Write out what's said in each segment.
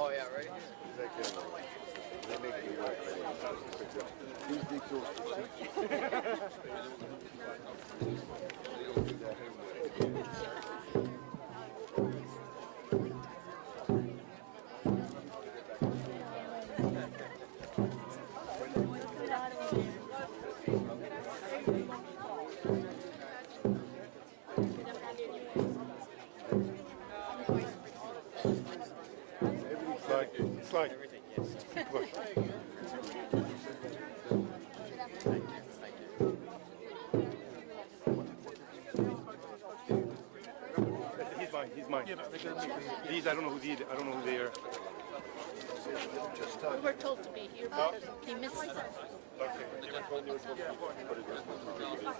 Oh yeah, right? They make me work These it's like everything, yes. Push. He's mine. These I don't know who they are. We were told to be here, but he missed it.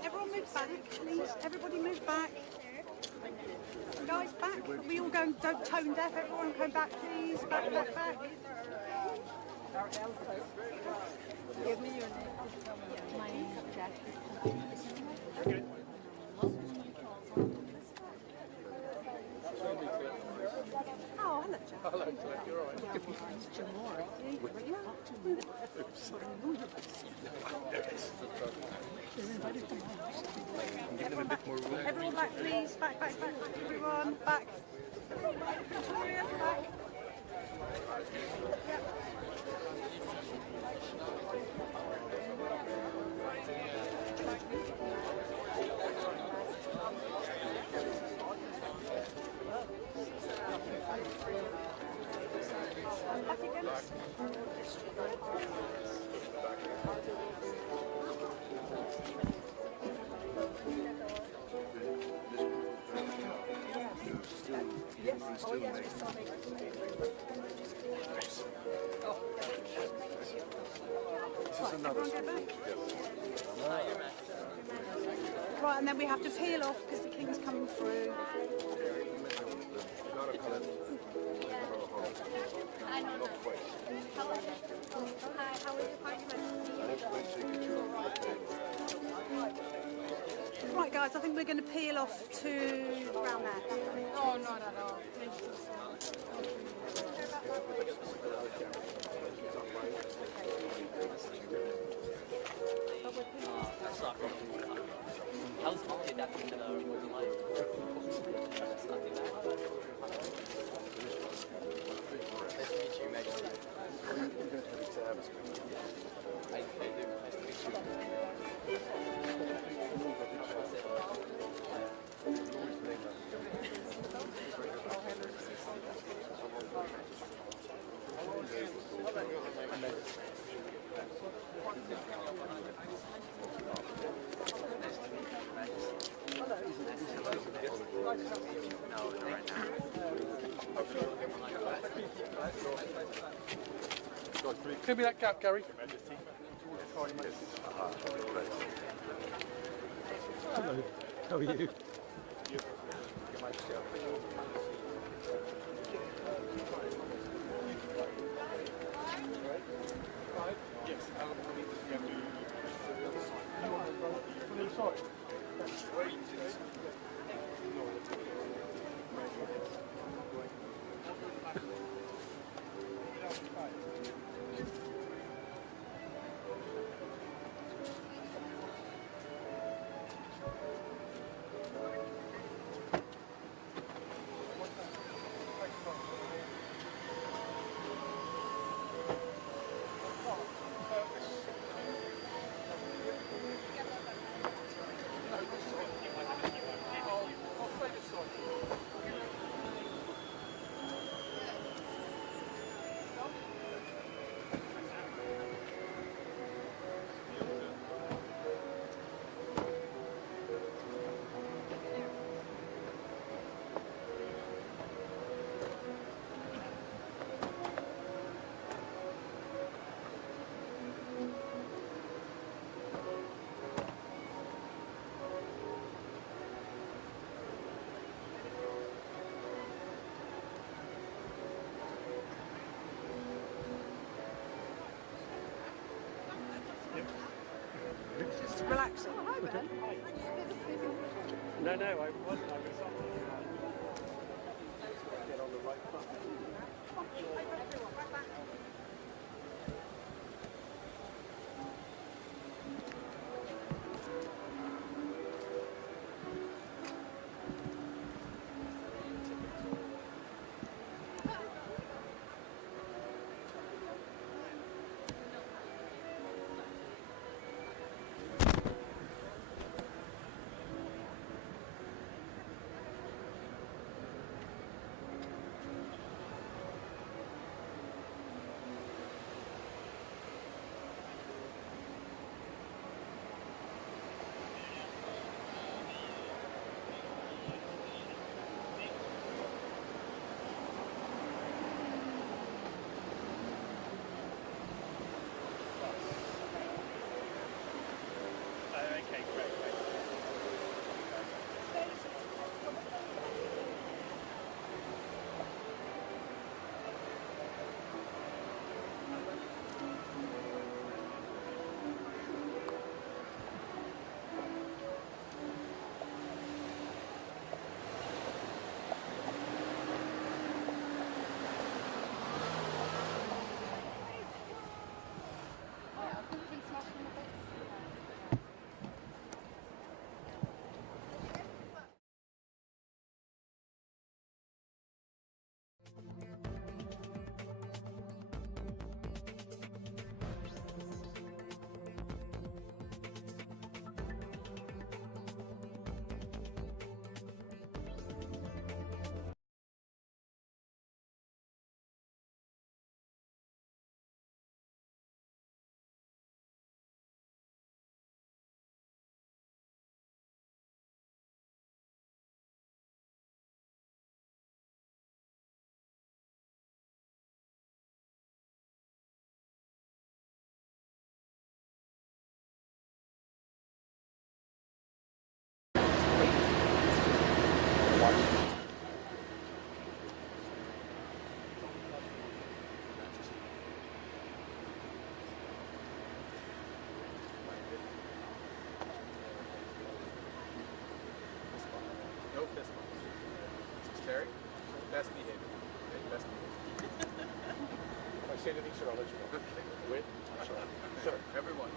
Everyone move back, please. Everybody move back. Guys, back. We all go tone deaf. Everyone come back, please. Back. Give me your name. My name is Jackie. Oh, hello, Jack. Hello, Jack. You're all right. Look at me, it's Jim Moore. Give them a bit more room. Everyone back, please. Back. Everyone, back. Victoria, back. Yep. Back again. Yes. Oh, yes, we saw me. This is another Everyone get back. Right, and then we have to peel off because the king's coming through. I know that. How is it? Hi, how is your party? Right, guys, I think we're going to peel off to around there. No, not at all. How's Molly adapting to the working life? It's not too bad. Nice to meet you, Majesty. I do. Nice to meet Give me that gap, Gary. Hello, how are you? relaxing. No, I wasn't. I was on get on the right front. No fist bumps. Terry, best behavior. Okay, best behavior. If I say anything, sir, I'll let you know. Okay. Wait. Sir. Everyone.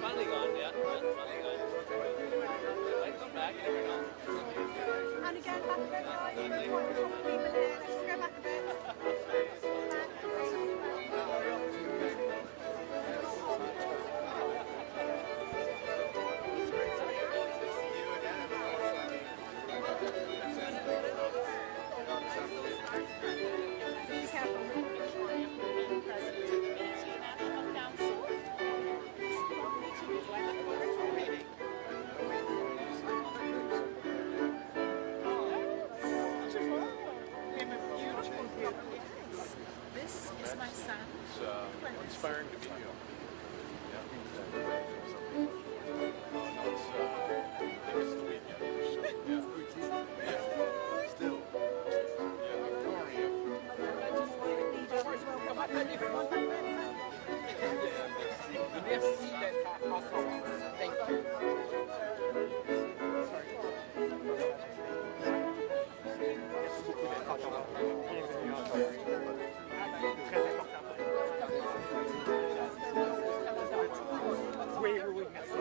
Finally gone, yeah. Finally gone. my son. It's inspiring to meet you. Yeah. No, it's the weekend. Yeah. Still. Yeah. How are you? Merci d'être ensemble. Thank you. Oui, oui, oui, merci.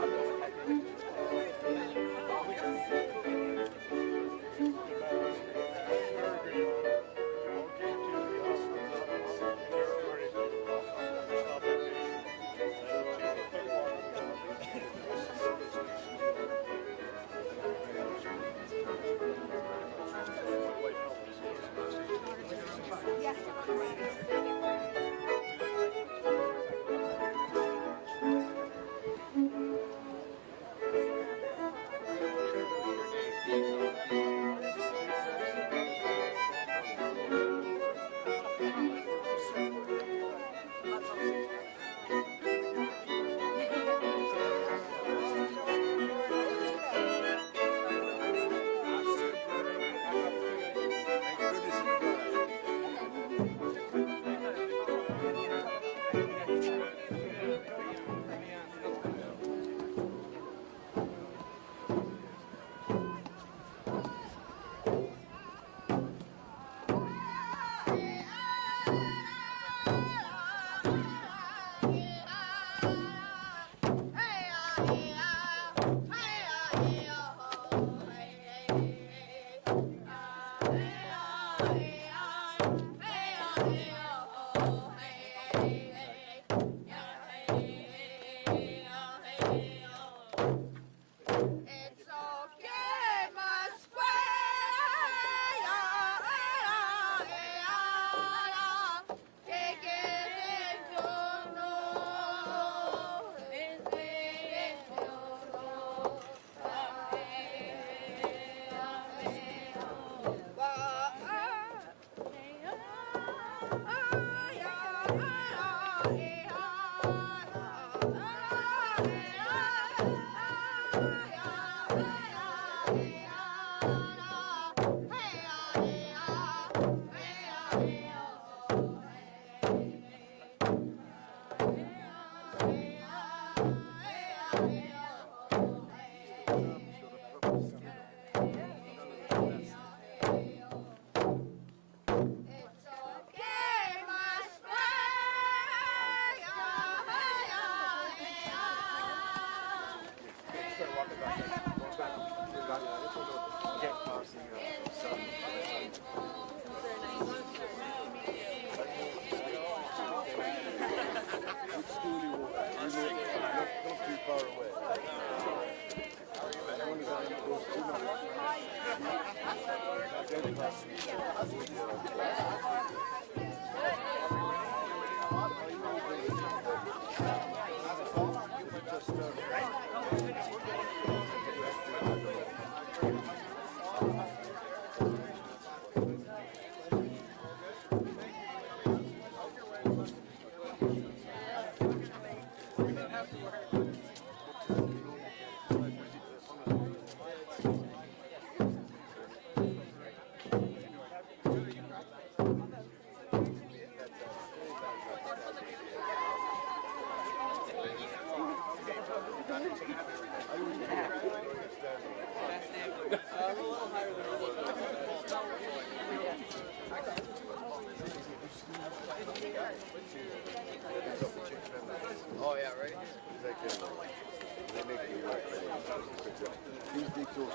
Oh yeah, right? Exactly. They make me work ready. These big tools.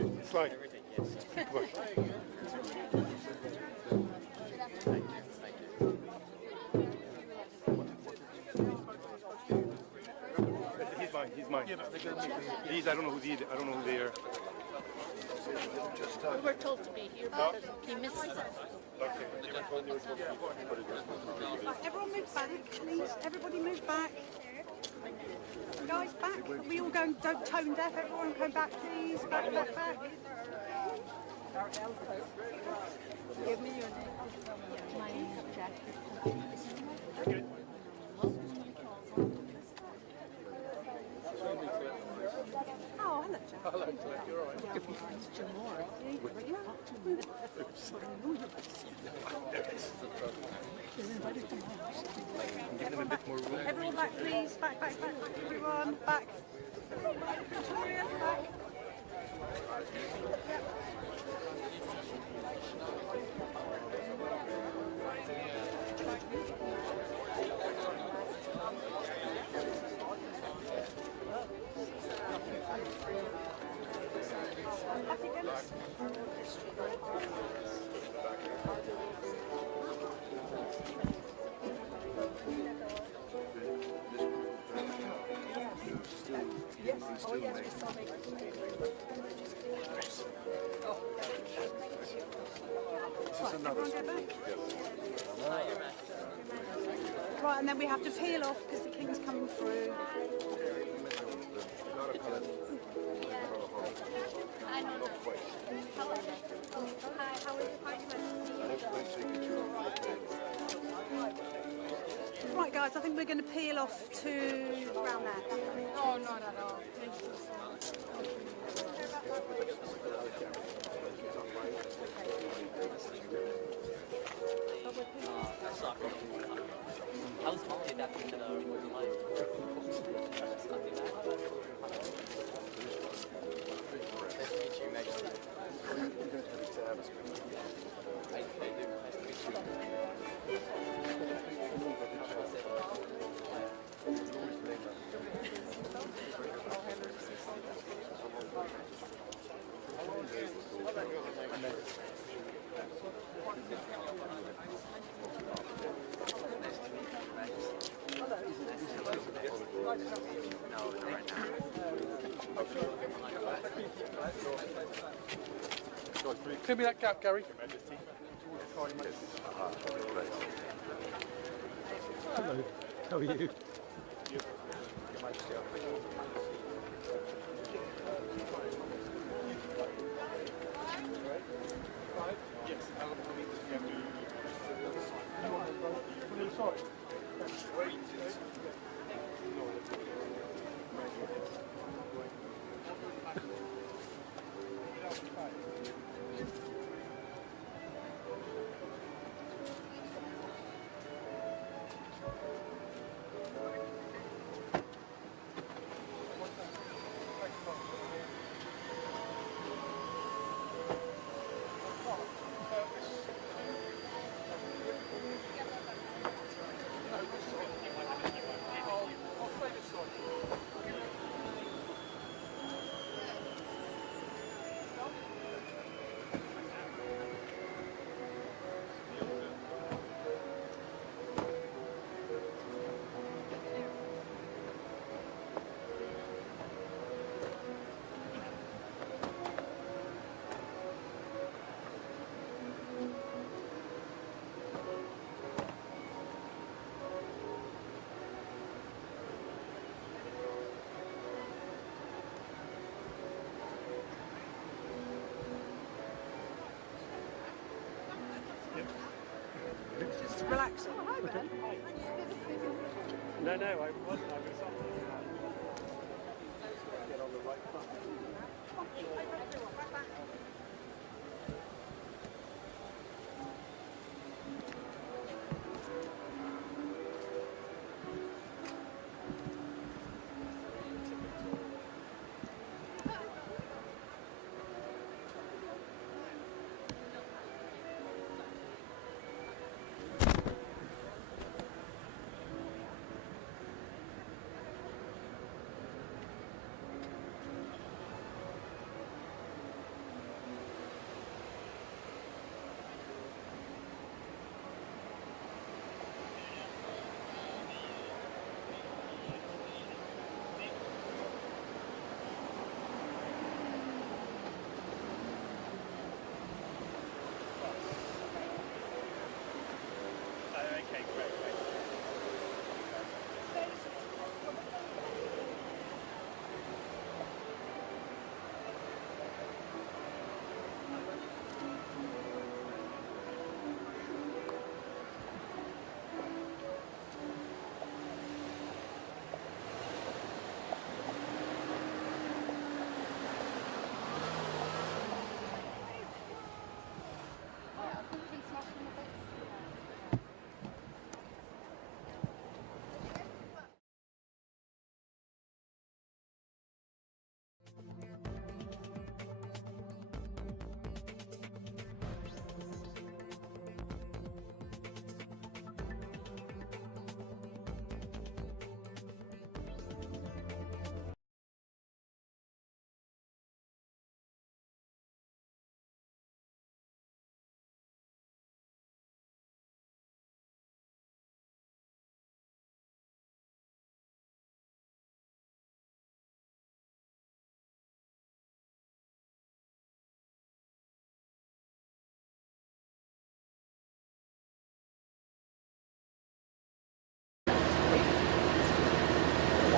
It's fine. Keep pushing. He's fine. He's mine. These, I don't know who they are. We were told to be here, but he missed it. Right, everyone move back, please. Everybody move back. Guys, back. We all going tone deaf. Everyone come back, please. Back, back, back. Give me your name. My name is Jackie. Oh, hello, Jack. Hello, Claire, you're all right. Give them a bit more room. Everyone back, please. Back, back, back. Everyone back. Victoria, back. Back again. Everyone go back. Right, and then we have to peel off because the king's coming through. I don't know. How is it? Hi, how is the party? Right, guys, I think we're going to peel off to around there. No, not at all. Thank you so much. How is Molly adapting to the working life? It's not too bad. Nice to meet you, Majesty. I do. Nice to meet you. Clear me that gap, Gary. Hello, how are you? Just relax. No, I wasn't. I was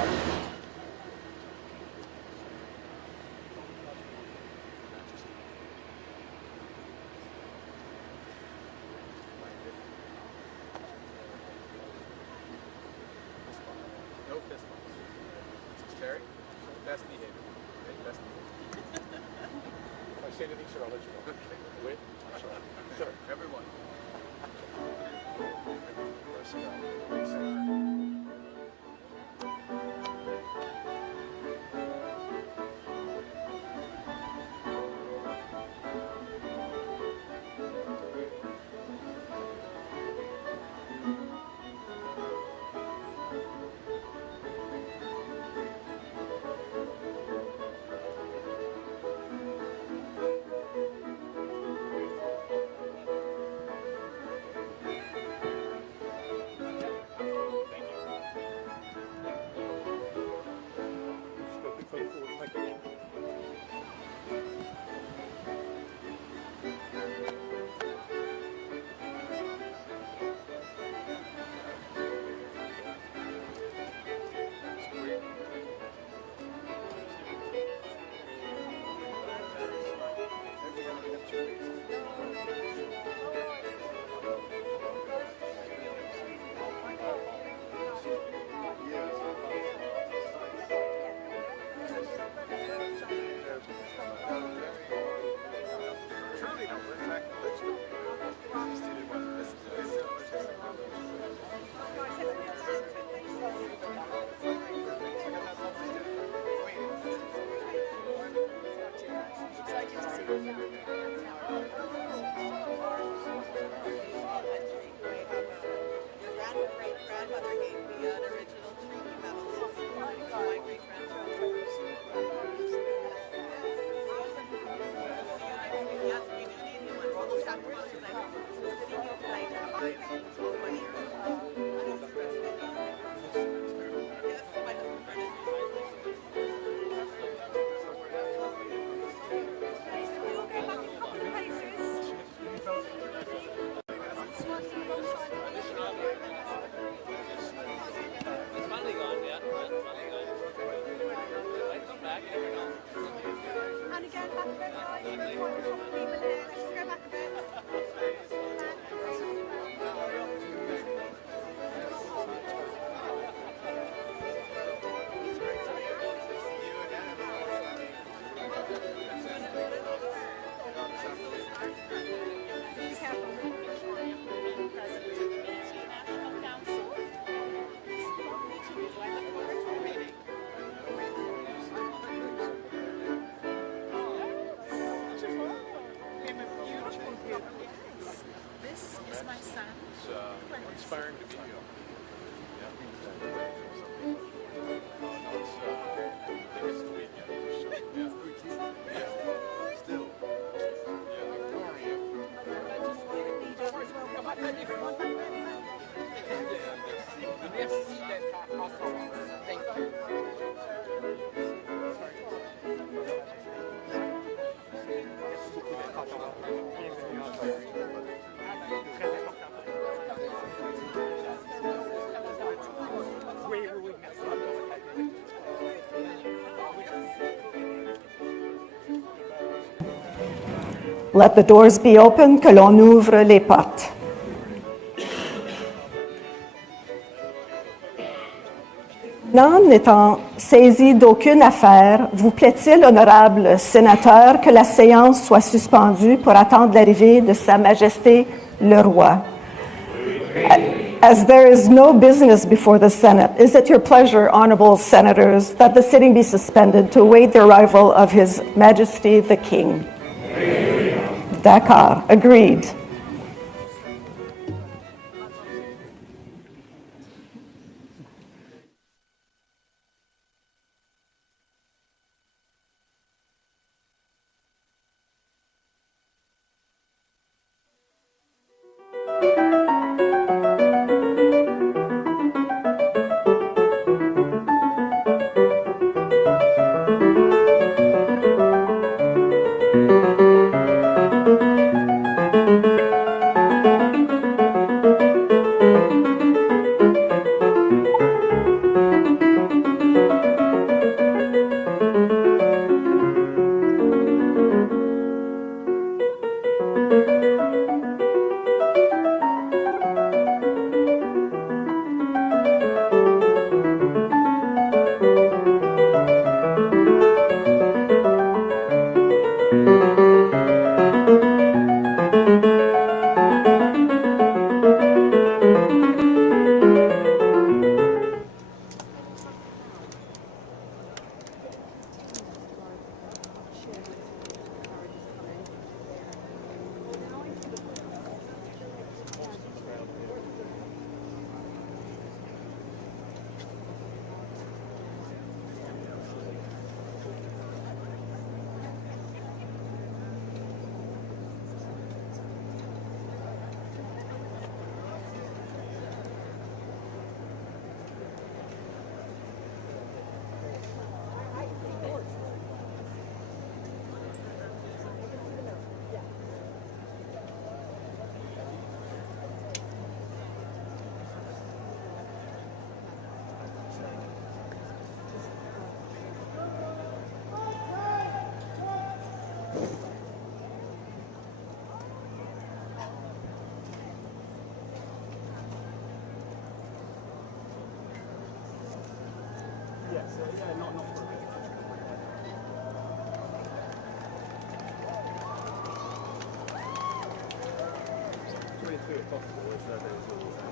No fist bumps. Terry, best behavior. Okay, best behavior. If I say anything, sir, I'll let you know. Okay. Wait. Sure. Sure. Everyone. Finally gone, yeah. Finally gone. Might come back, you never know. And again, back a bit, guys. People here. Let's go back a bit. Be careful. This is my son. It's inspiring to be here. It's the weekend. Still. Thank you. Let the doors be open, que l'on ouvre les portes. N'étant saisi d'aucune affaire, vous plaît-il, honorable sénateur, que la séance soit suspendue pour attendre l'arrivée de Sa Majesté le Roi? As there is no business before the Senate, is it your pleasure, honorable senators, that the sitting be suspended to await the arrival of His Majesty the King? D'accord, agreed.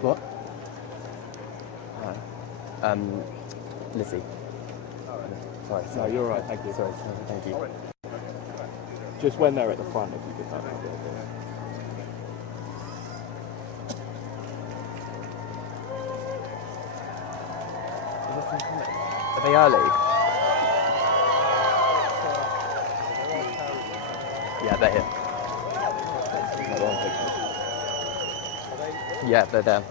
What? Hi. Lizzie. Sorry. No, you're all right. Thank you. Sorry. Thank you. Just when they're at the front, if you could have that. Are they early? Yeah, they're here. Yeah, they're there.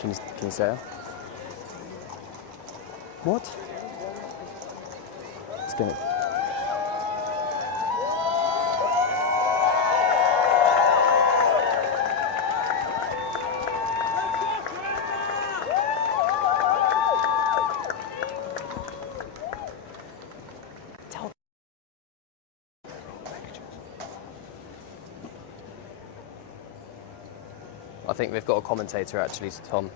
Can you say her? What? It's gonna. I think they've got a commentator actually, Tom.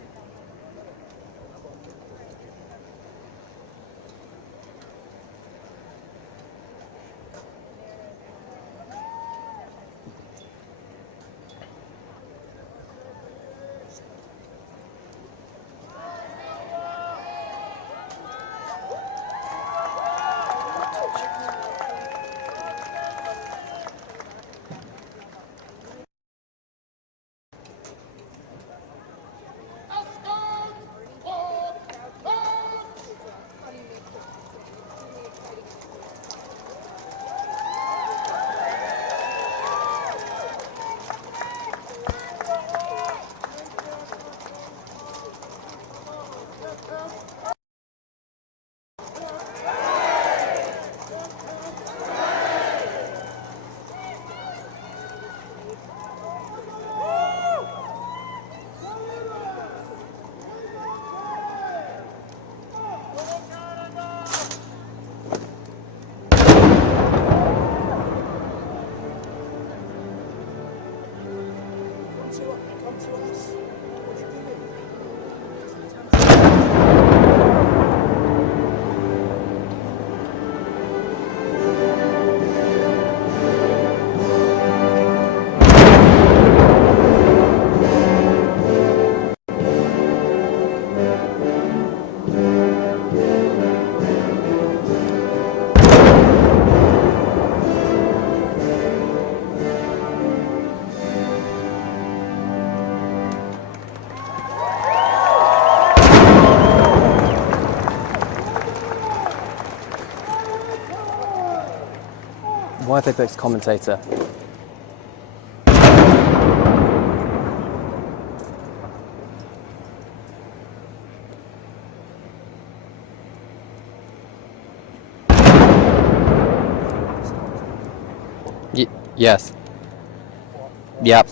Why have they booked commentator? Yes. Yep.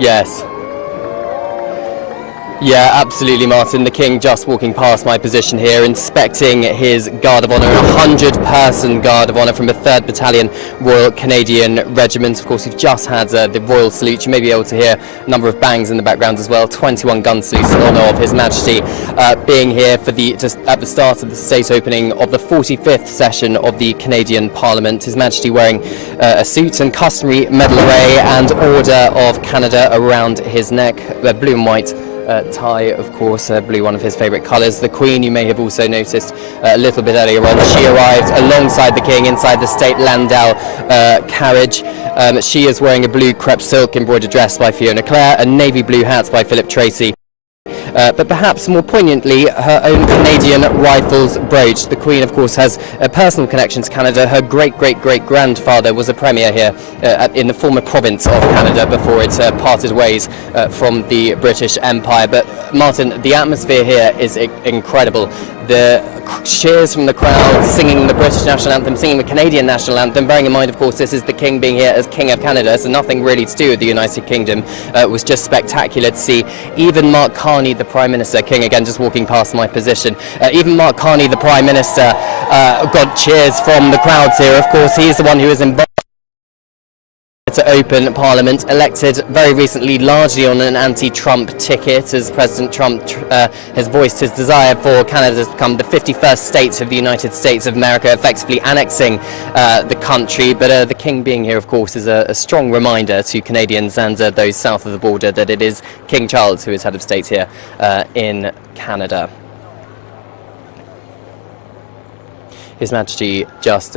Yes. Yeah, absolutely, Martin. The King just walking past my position here, inspecting his Guard of Honour, a 100-person Guard of Honour from the 3rd Battalion Royal Canadian Regiment. Of course, we've just had the Royal Salute. You may be able to hear a number of bangs in the background as well. 21 gun salutes in honour of His Majesty being here for just at the start of the state opening of the 45th session of the Canadian Parliament. His Majesty wearing a suit and customary medal array and Order of Canada around his neck, blue and white tie, of course, blue, one of his favourite colours. The Queen, you may have also noticed a little bit earlier on, she arrived alongside the King inside the state landau carriage. She is wearing a blue crepe silk embroidered dress by Fiona Clare, a navy blue hat by Philip Tracy. But perhaps more poignantly, her own Canadian Rifles brooch. The Queen, of course, has a personal connection to Canada. Her great-great-great-grandfather was a premier here in the former province of Canada before it parted ways from the British Empire. But Martin, the atmosphere here is incredible. The cheers from the crowd, singing the British national anthem, singing the Canadian national anthem, bearing in mind, of course, this is the King being here as King of Canada, so nothing really to do with the United Kingdom. It was just spectacular to see. Even Mark Carney, the Prime Minister, King again just walking past my position, even Mark Carney, the Prime Minister, got cheers from the crowds here. Of course, he's the one who is involved to open Parliament, elected very recently largely on an anti-Trump ticket, as President Trump has voiced his desire for Canada to become the 51st state of the United States of America, effectively annexing the country. But the King being here, of course, is a strong reminder to Canadians and those south of the border that it is King Charles who is head of state here in Canada. His Majesty just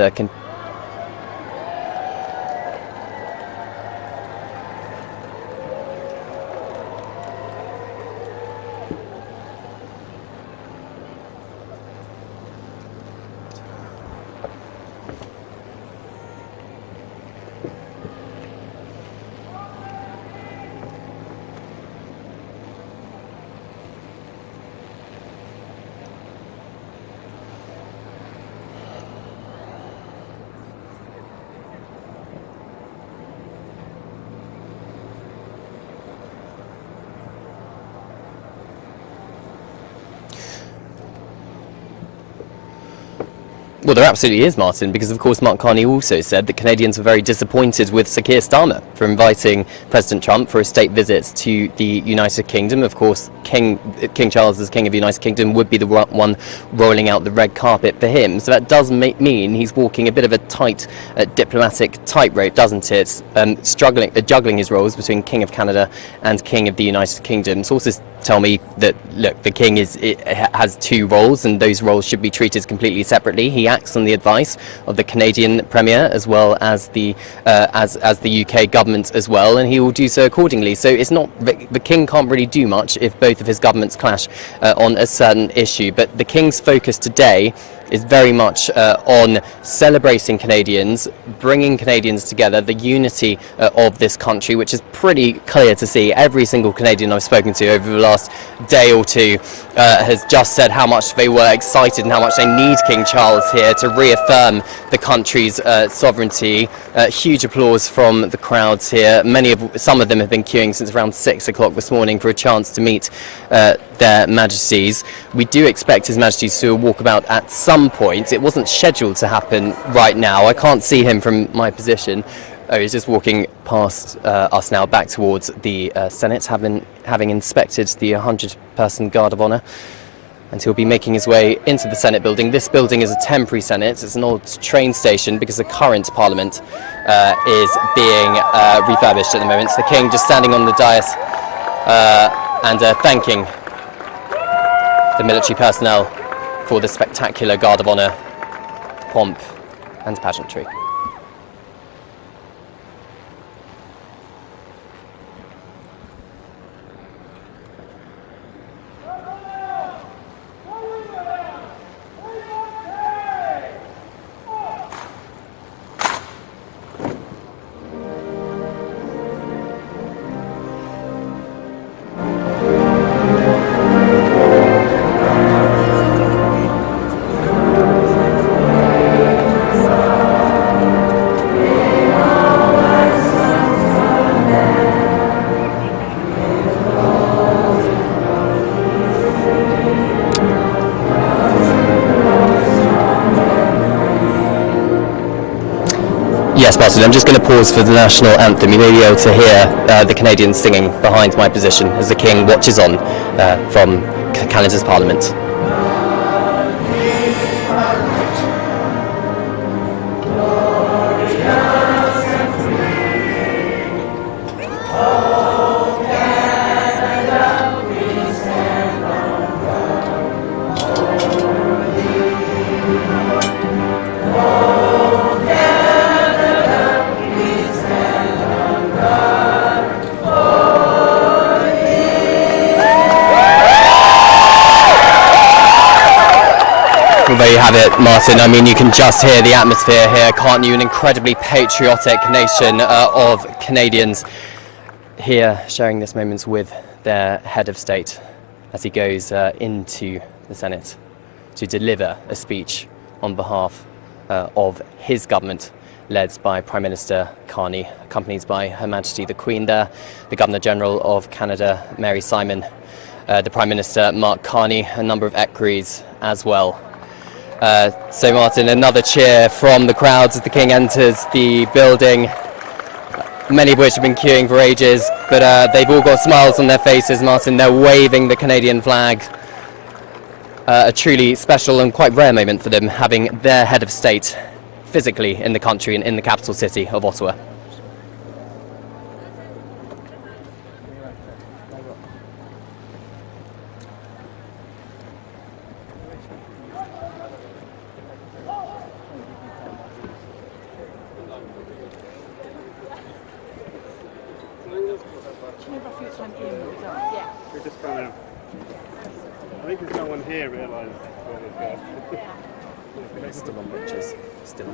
Well, there absolutely is, Martin, because of course Mark Carney also said that Canadians were very disappointed with Sir Keir Starmer for inviting President Trump for a state visit to the United Kingdom. Of course, King Charles, as King of the United Kingdom, would be the one rolling out the red carpet for him. So that does mean he's walking a bit of a tight diplomatic tightrope, doesn't it? Juggling his roles between King of Canada and King of the United Kingdom. Sources tell me that, look, the King has two roles, and those roles should be treated completely separately. He acts on the advice of the Canadian Premier as well as the UK government as well, and he will do so accordingly. So it's not the King can't really do much if both of his governments clash on a certain issue. But the King's focus today is very much on celebrating Canadians, bringing Canadians together, the unity of this country, which is pretty clear to see. Every single Canadian I've spoken to over the last day or two has just said how much they were excited and how much they need King Charles here to reaffirm the country's sovereignty. Huge applause from the crowds here. Some of them have been queuing since around 6 o'clock this morning for a chance to meet their Majesties. We do expect His Majesty to walk about at some point. It wasn't scheduled to happen right now. I can't see him from my position. Oh, he's just walking past us now back towards the Senate, having inspected the 100-person Guard of Honour, and he'll be making his way into the Senate building. This building is a temporary Senate. It's an old train station because the current Parliament is being refurbished at the moment. So the King just standing on the dais and thanking the military personnel for the spectacular Guard of Honour, pomp and pageantry. Yes, Martin, I'm just going to pause for the national anthem. You may be able to hear the Canadians singing behind my position as the King watches on from Canada's Parliament. Well, there you have it, Martin. I mean, you can just hear the atmosphere here, can't you? An incredibly patriotic nation of Canadians here sharing this moment with their head of state as he goes into the Senate to deliver a speech on behalf of his government, led by Prime Minister Carney, accompanied by Her Majesty the Queen there, the Governor-General of Canada, Mary Simon, the Prime Minister, Mark Carney, a number of equerries as well. So Martin, another cheer from the crowds as the King enters the building, many of which have been queuing for ages, but they've all got smiles on their faces, Martin. They're waving the Canadian flag. A truly special and quite rare moment for them, having their head of state physically in the country and in the capital city of Ottawa. We just kind of, I think there's no one here realised what was going. Still on benches, still.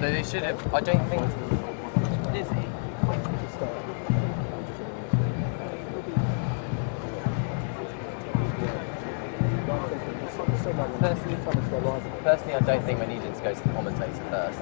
They should have, I don't think, is he? Personally, I don't think we needed to go to the commentator first.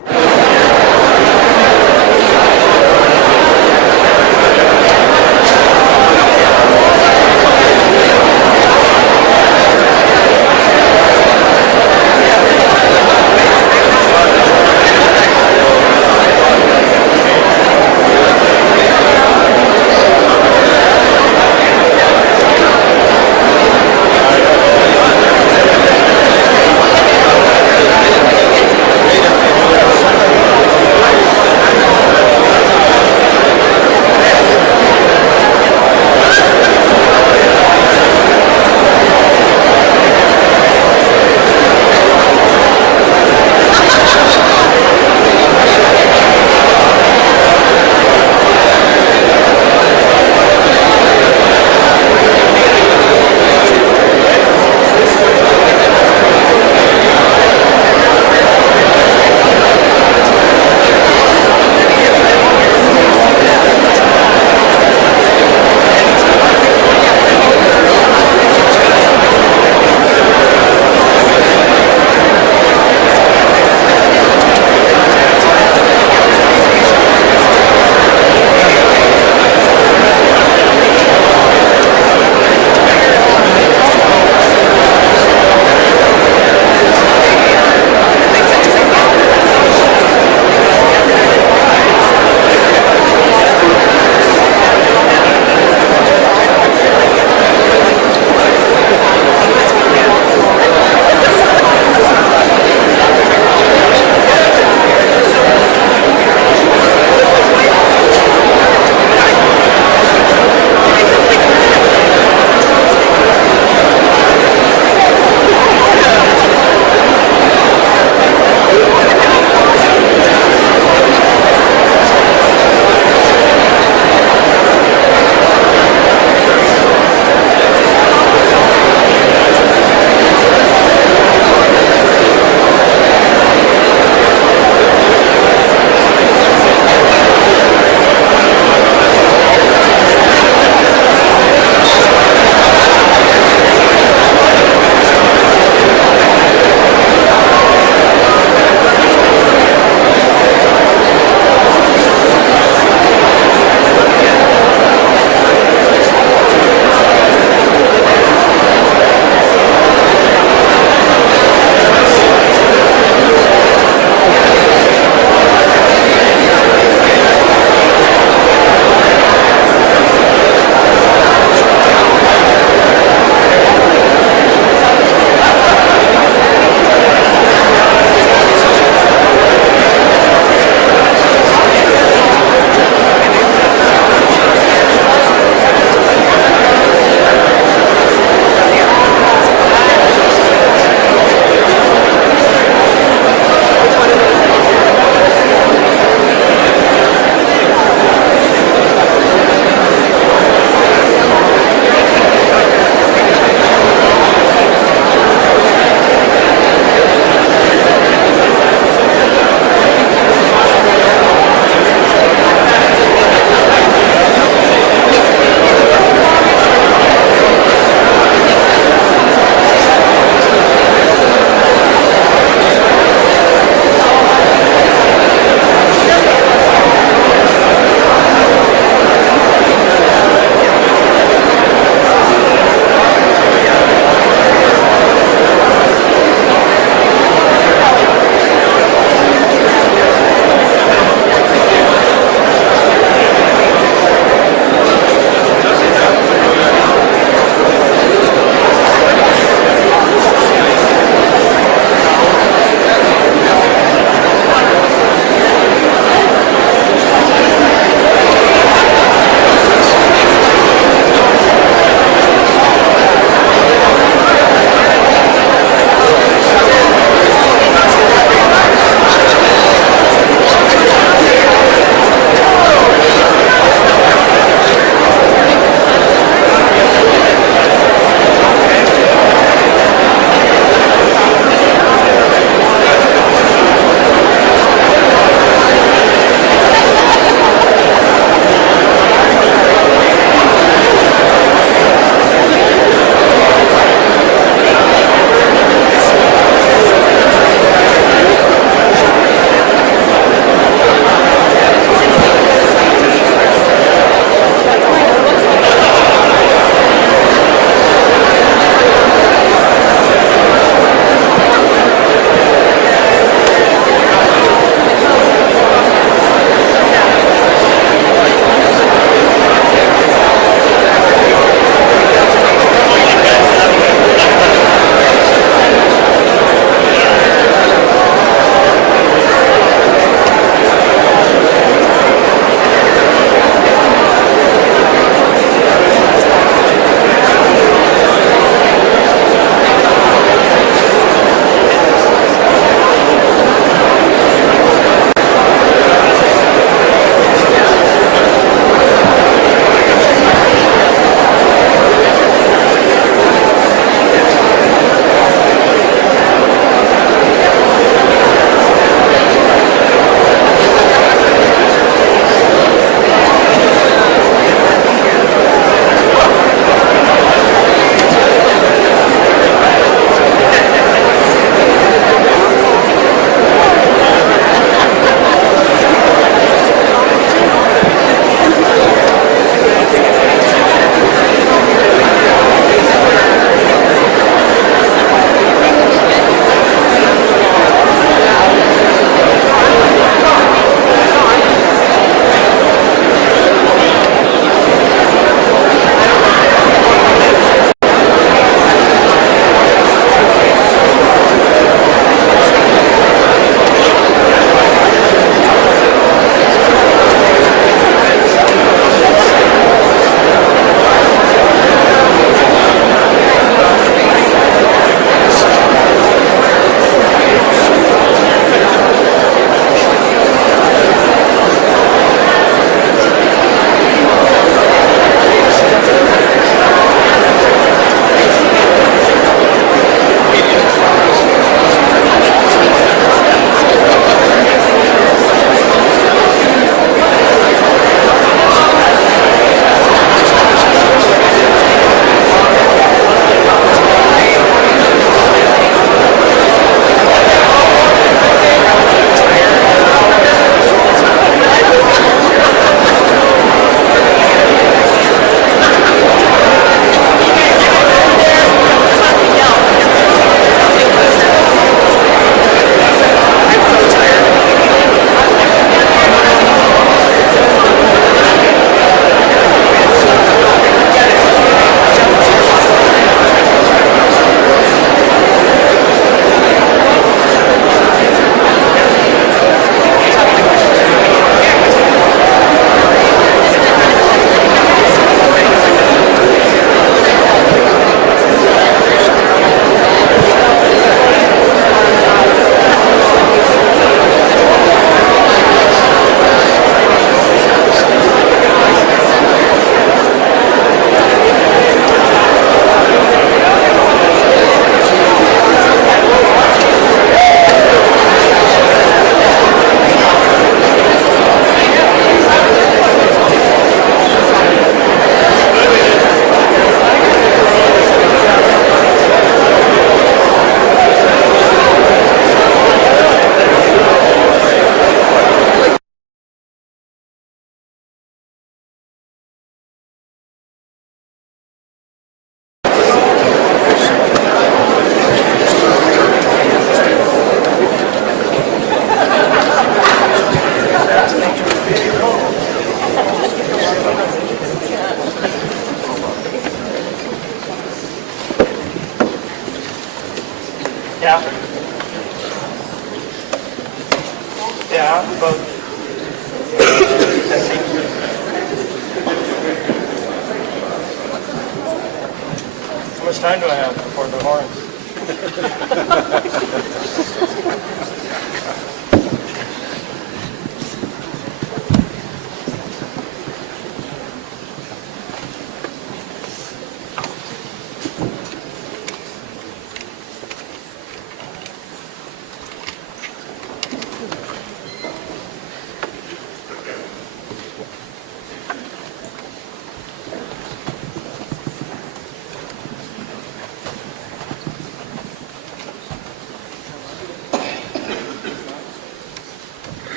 time do I have before the horns?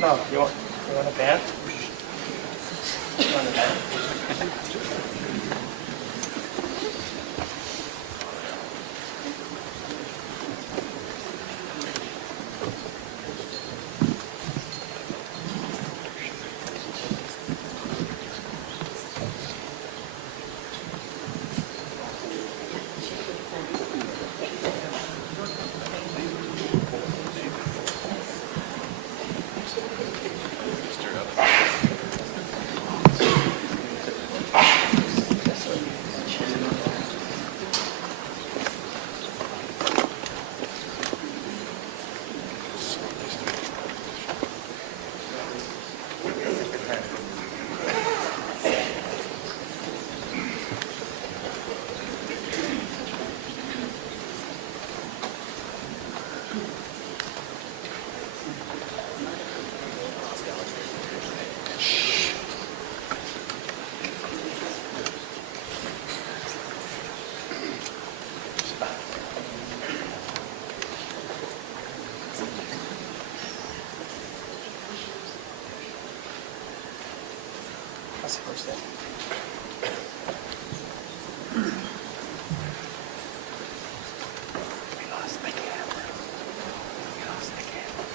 No, you want a band? You want a band? That's the first thing. We lost the camera. We lost the camera.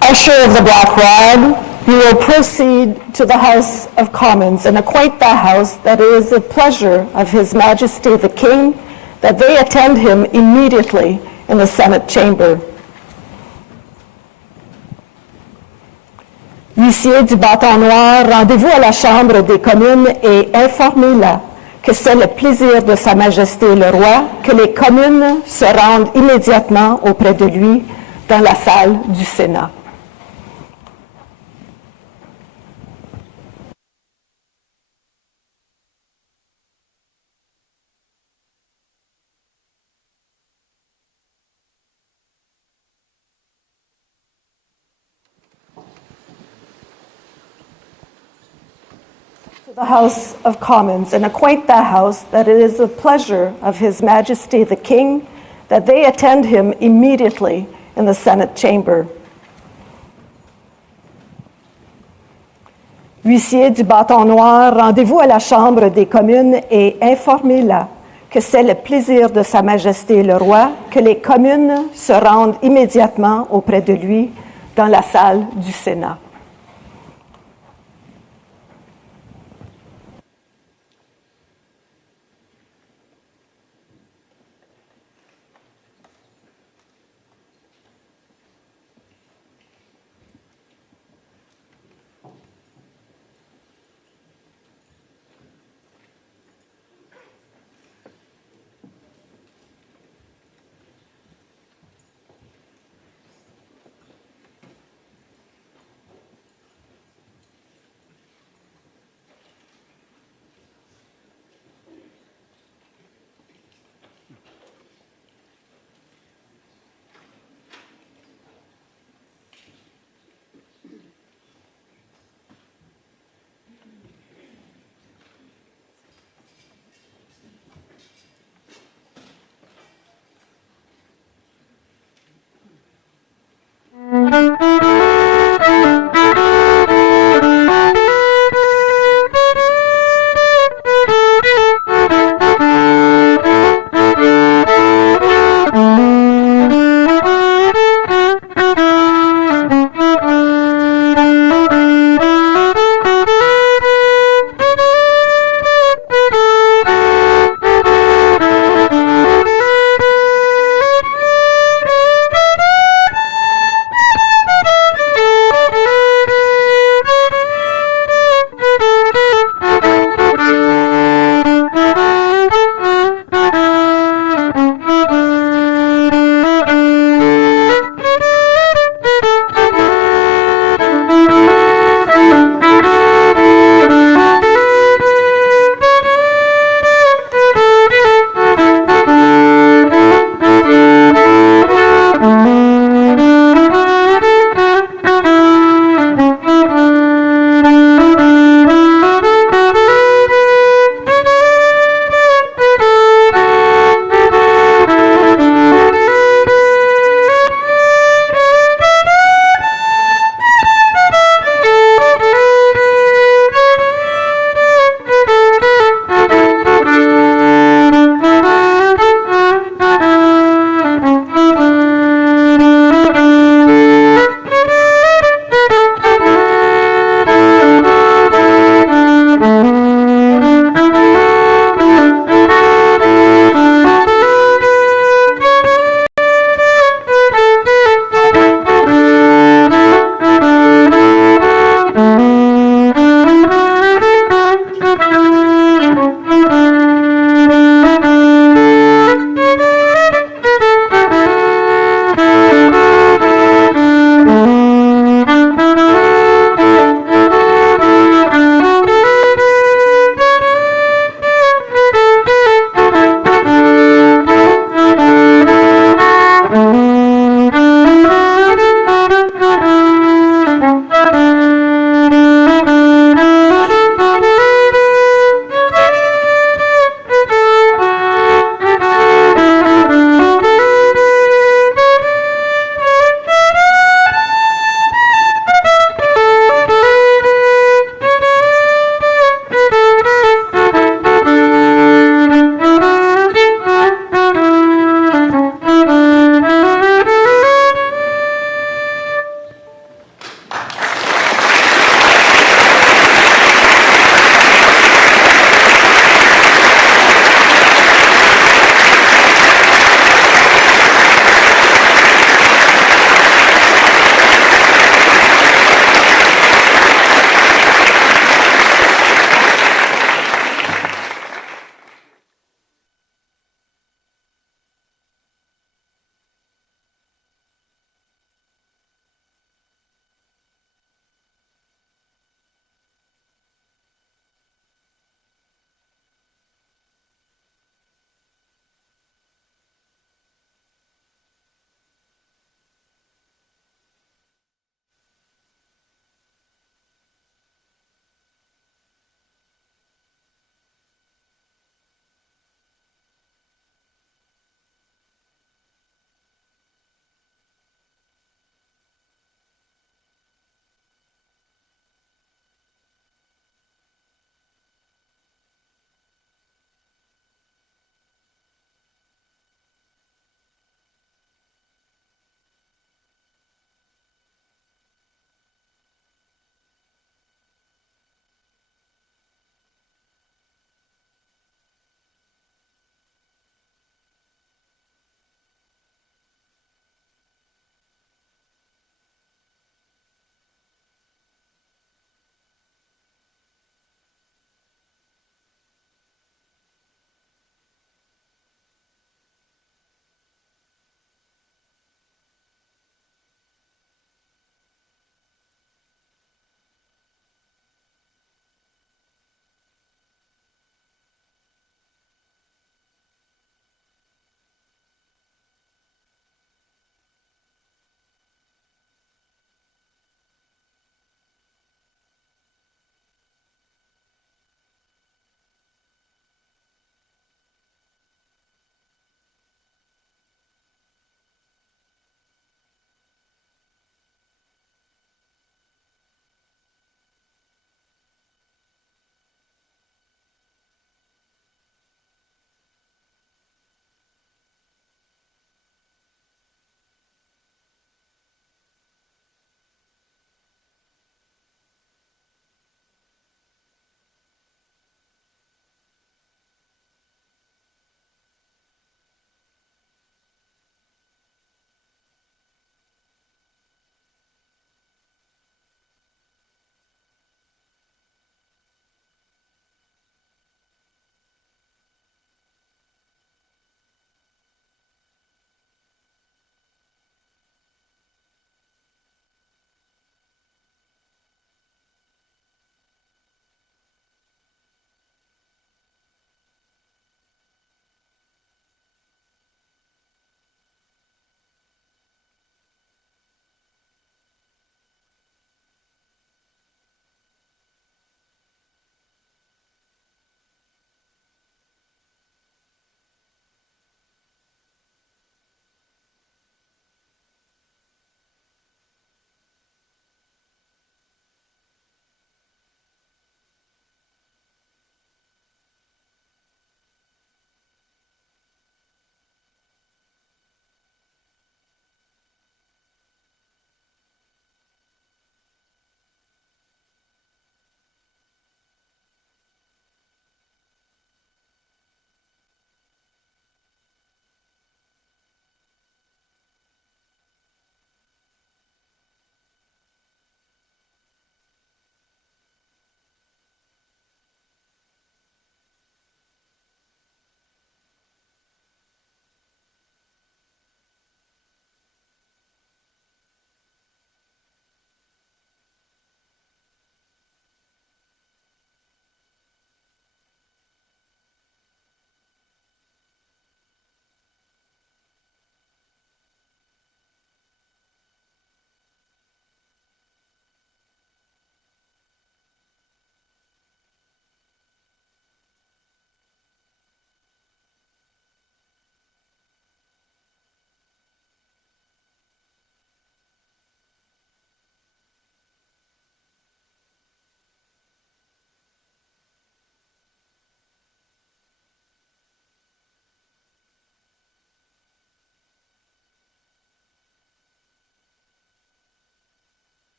Usher of the Black Rod, you will proceed to the House of Commons and acquaint that House that it is the pleasure of His Majesty the King that they attend him immediately in the Senate chamber. Huissier du bâton noir, rendez-vous à la Chambre des communes et informez-la que c'est le plaisir de Sa Majesté le Roi que les communes se rendent immédiatement auprès de lui dans la salle du Sénat. The House of Commons and acquaint that House that it is the pleasure of His Majesty the King that they attend him immediately in the Senate chamber. Huissier du bâton noir, rendez-vous à la Chambre des communes et informez-la que c'est le plaisir de Sa Majesté le Roi que les communes se rendent immédiatement auprès de lui dans la salle du Sénat.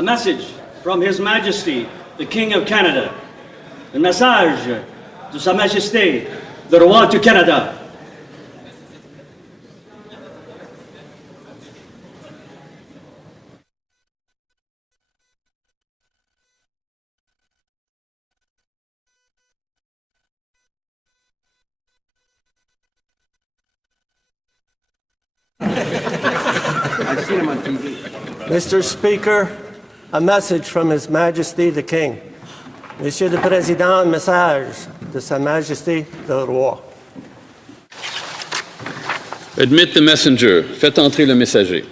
A message from His Majesty, the King of Canada. Un message de Sa Majesté, le Roi du Canada. Mr. Speaker, a message from His Majesty the King. Monsieur le Président, un message de Sa Majesté le Roi. Admit the messenger. Faites entrer le messager.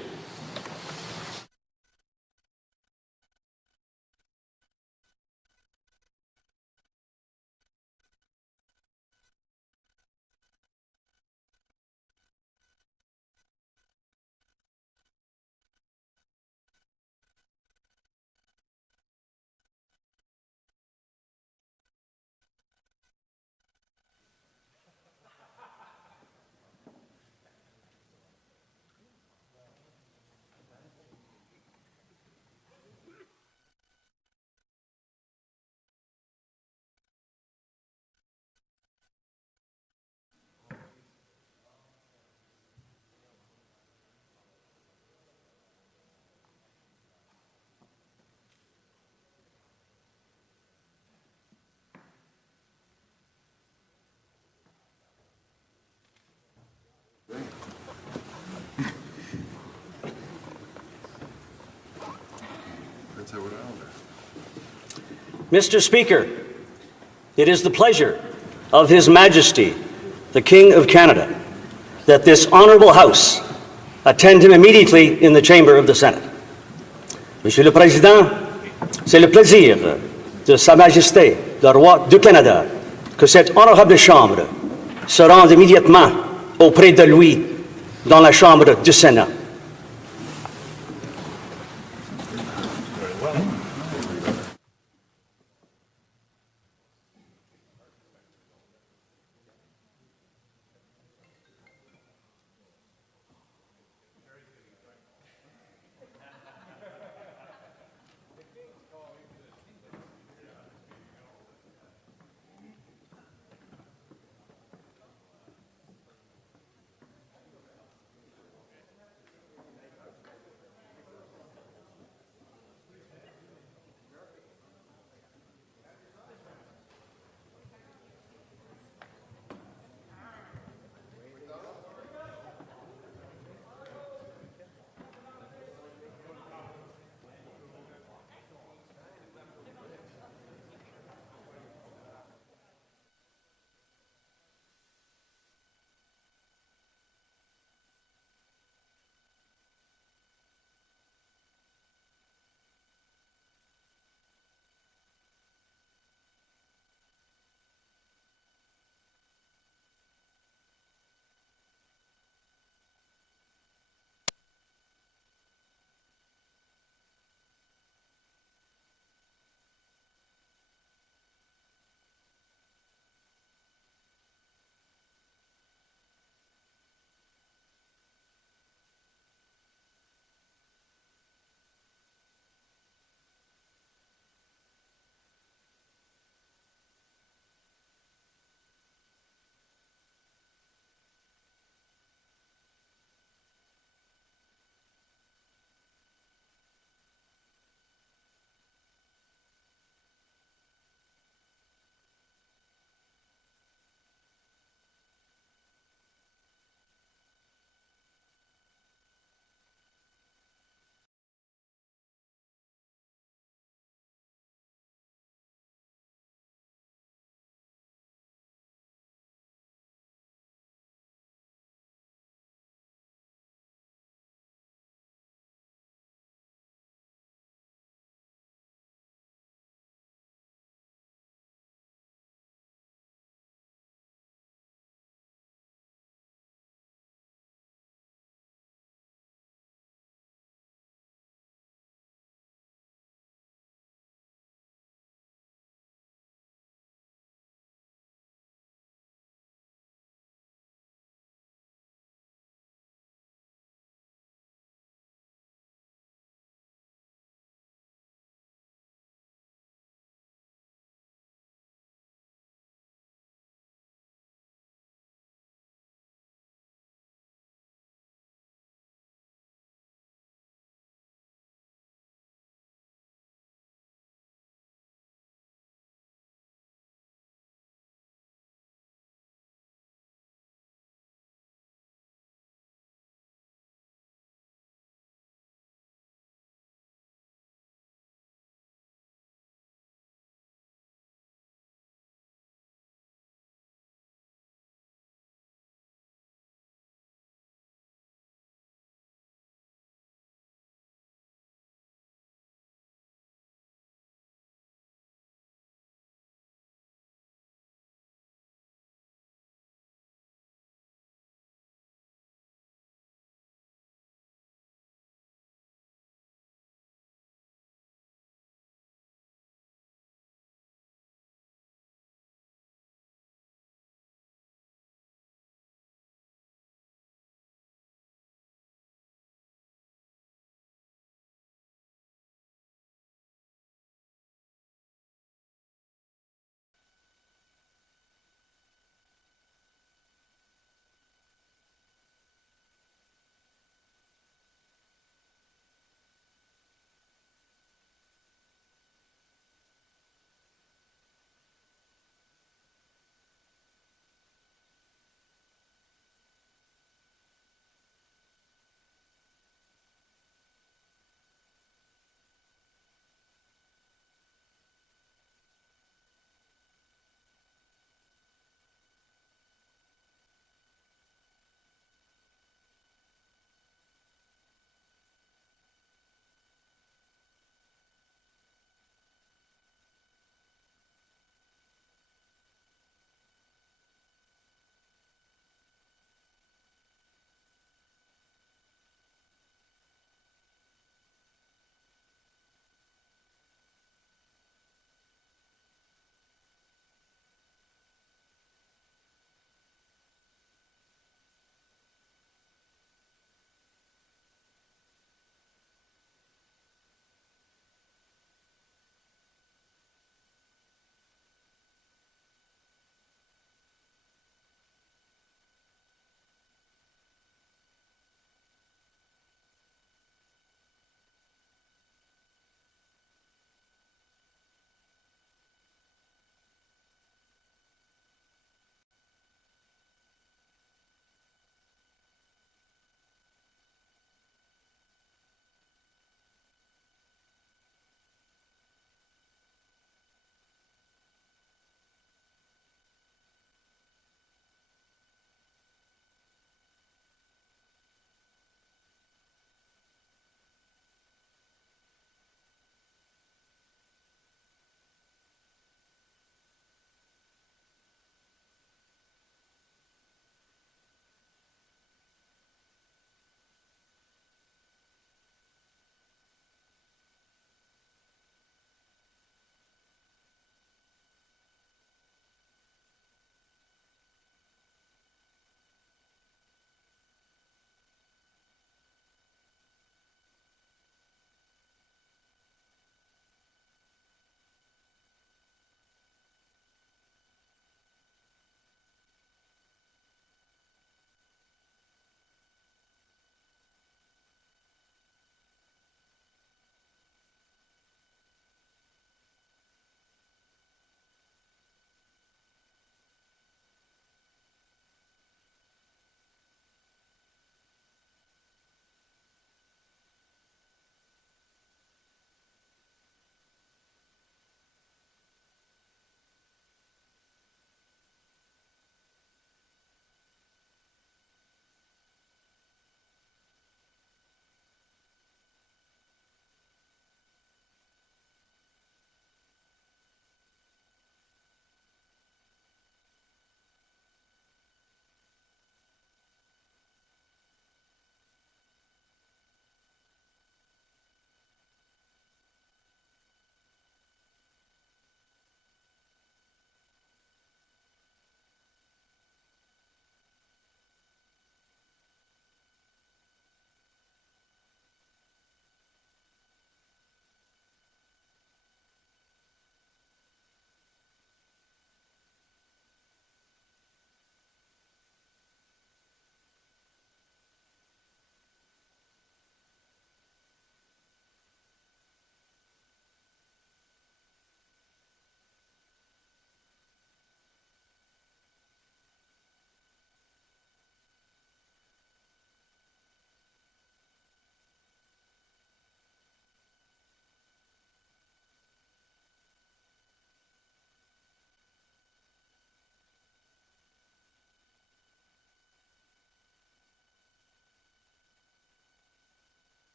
Mr. Speaker, it is the pleasure of His Majesty, the King of Canada, that this honourable House attend him immediately in the chamber of the Senate. Monsieur le Président, c'est le plaisir de Sa Majesté, le Roi du Canada, que cette honorable Chambre se rende immédiatement auprès de lui dans la Chambre du Sénat.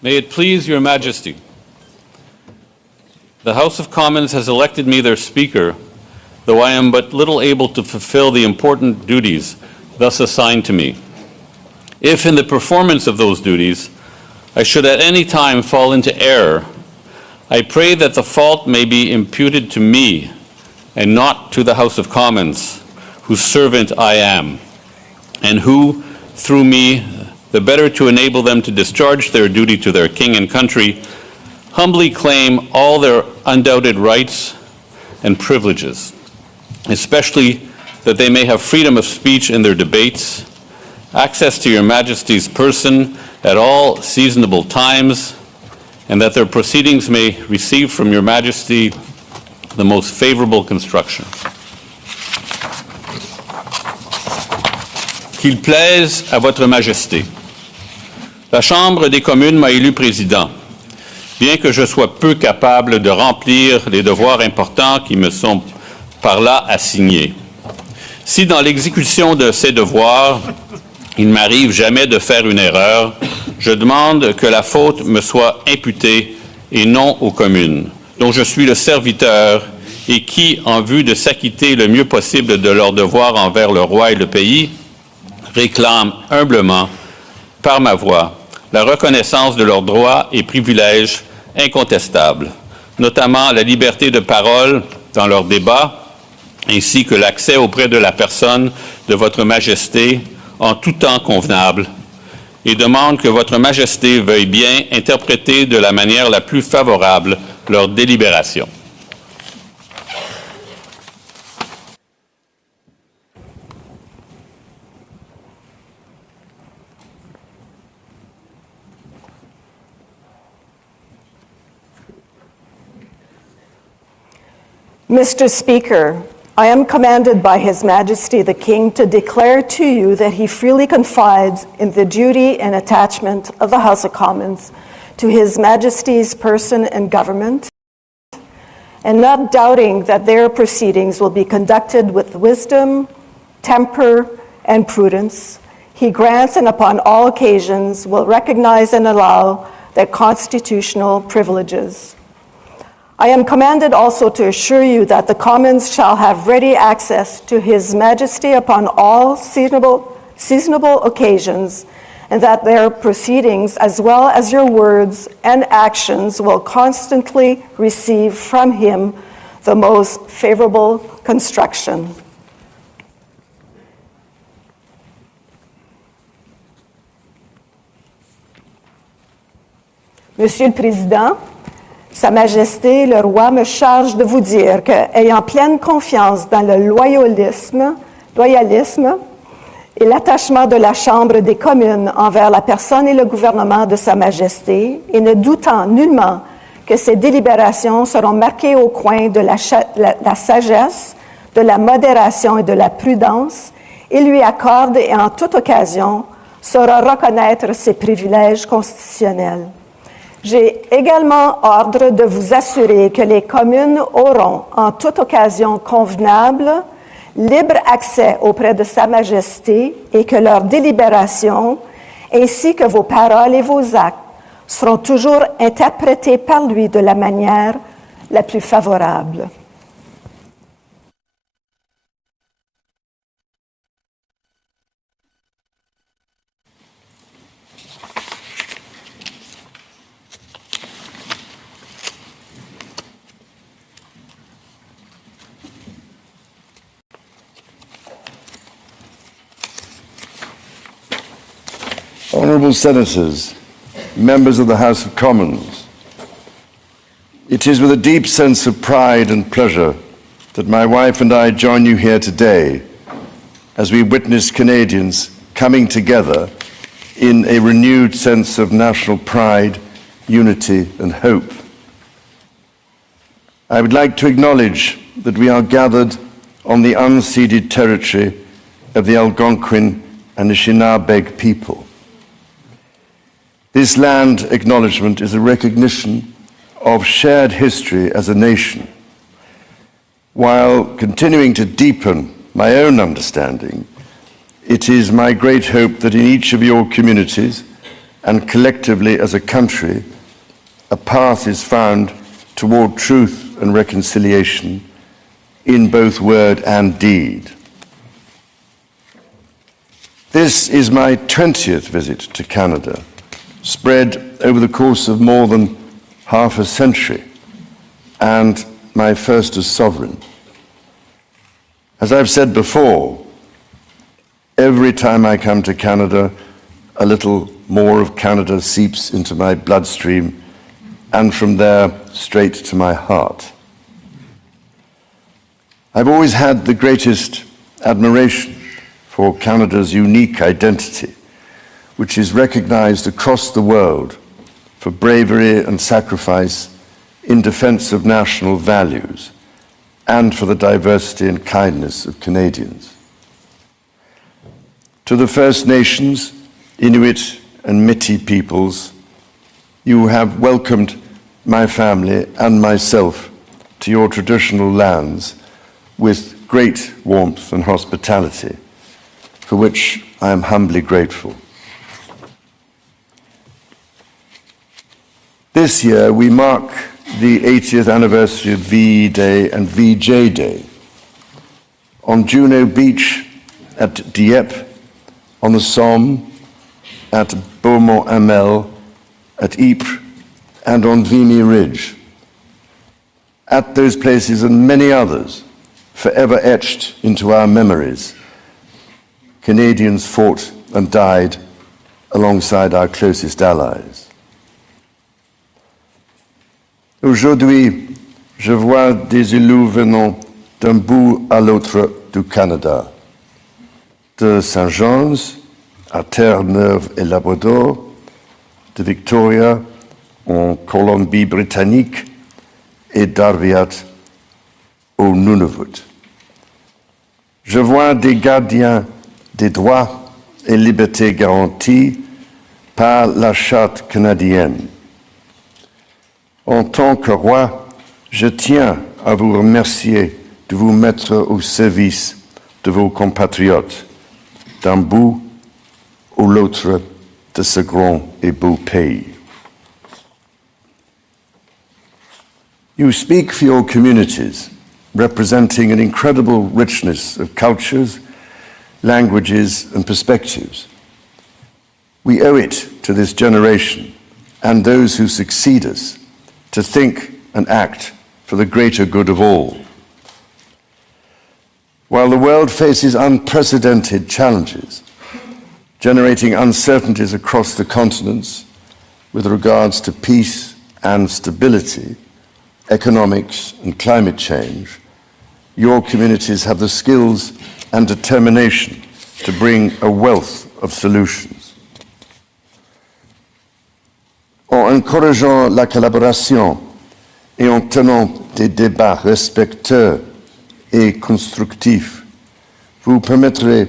May it please Your Majesty, the House of Commons has elected me their Speaker, though I am but little able to fulfill the important duties thus assigned to me. If in the performance of those duties I should at any time fall into error, I pray that the fault may be imputed to me and not to the House of Commons, whose servant I am, and who, through me, the better to enable them to discharge their duty to their king and country, humbly claim all their undoubted rights and privileges, especially that they may have freedom of speech in their debates, access to Your Majesty's person at all seasonable times, and that their proceedings may receive from Your Majesty the most favorable construction. Qu'il plaise à Votre Majesté. La Chambre des communes m'a élu président, bien que je sois peu capable de remplir les devoirs importants qui me sont par là assignés. Si dans l'exécution de ces devoirs, il m'arrive jamais de faire une erreur, je demande que la faute me soit imputée et non aux communes, dont je suis le serviteur et qui, en vue de s'acquitter le mieux possible de leurs devoirs envers le roi et le pays, réclament humblement, par ma voix, la reconnaissance de leurs droits et privilèges incontestables, notamment la liberté de parole dans leurs débats, ainsi que l'accès auprès de la personne de Votre Majesté en tout temps convenable, et demande que Votre Majesté veuille bien interpréter de la manière la plus favorable leurs délibérations. Mr. Speaker, I am commanded by His Majesty the King to declare to you that he freely confides in the duty and attachment of the House of Commons to His Majesty's person and government, and not doubting that their proceedings will be conducted with wisdom, temper, and prudence, he grants and upon all occasions will recognize and allow their constitutional privileges. I am commanded also to assure you that the Commons shall have ready access to His Majesty upon all seasonable occasions, and that their proceedings, as well as your words and actions, will constantly receive from him the most favorable construction. Monsieur le Président, Sa Majesté, le roi, me charge de vous dire que, ayant pleine confiance dans le loyalisme et l'attachement de la Chambre des communes envers la personne et le gouvernement de Sa Majesté, et ne doutant nullement que ces délibérations seront marquées au coin de la sagesse, de la modération et de la prudence, il lui accorde et en toute occasion saura reconnaître ses privilèges constitutionnels. J'ai également ordre de vous assurer que les communes auront, en toute occasion convenable, libre accès auprès de Sa Majesté et que leurs délibérations, ainsi que vos paroles et vos actes, seront toujours interprétés par lui de la manière la plus favorable. Honourable Senators, members of the House of Commons, it is with a deep sense of pride and pleasure that my wife and I join you here today as we witness Canadians coming together in a renewed sense of national pride, unity and hope. I would like to acknowledge that we are gathered on the unceded territory of the Algonquin and Anishinaabe people. This land acknowledgement is a recognition of shared history as a nation, while continuing to deepen my own understanding. It is my great hope that in each of your communities and collectively as a country, a path is found toward truth and reconciliation in both word and deed. This is my 20th visit to Canada, spread over the course of more than half a century, and my first as sovereign. As I've said before, every time I come to Canada, a little more of Canada seeps into my bloodstream, and from there straight to my heart. I've always had the greatest admiration for Canada's unique identity, which is recognized across the world for bravery and sacrifice in defense of national values and for the diversity and kindness of Canadians. To the First Nations, Inuit and Métis peoples, you have welcomed my family and myself to your traditional lands with great warmth and hospitality, for which I am humbly grateful. This year we mark the 80th anniversary of VE Day and VJ Day. On Juno Beach, at Dieppe, on the Somme, at Beaumont-Hamel, at Ypres, and on Vimy Ridge. At those places and many others, forever etched into our memories, Canadians fought and died alongside our closest allies. Aujourd'hui, je vois des élus venant d'un bout à l'autre du Canada, de Saint-Jean's à Terre-Neuve et Labrador, de Victoria en Colombie-Britannique et d'Arviat au Nunavut. Je vois des gardiens des droits et libertés garantis par la Charte canadienne. En tant que roi, je tiens à vous remercier de vous mettre au service de vos compatriotes, d'un bout ou l'autre de ce grand et beau pays. You speak for your communities, representing an incredible richness of cultures, languages, and perspectives. We owe it to this generation and those who succeed us to think and act for the greater good of all. While the world faces unprecedented challenges, generating uncertainties across the continents with regards to peace and stability, economics and climate change, your communities have the skills and determination to bring a wealth of solutions. En encourageant la collaboration et en tenant des débats respectueux et constructifs, vous permettrez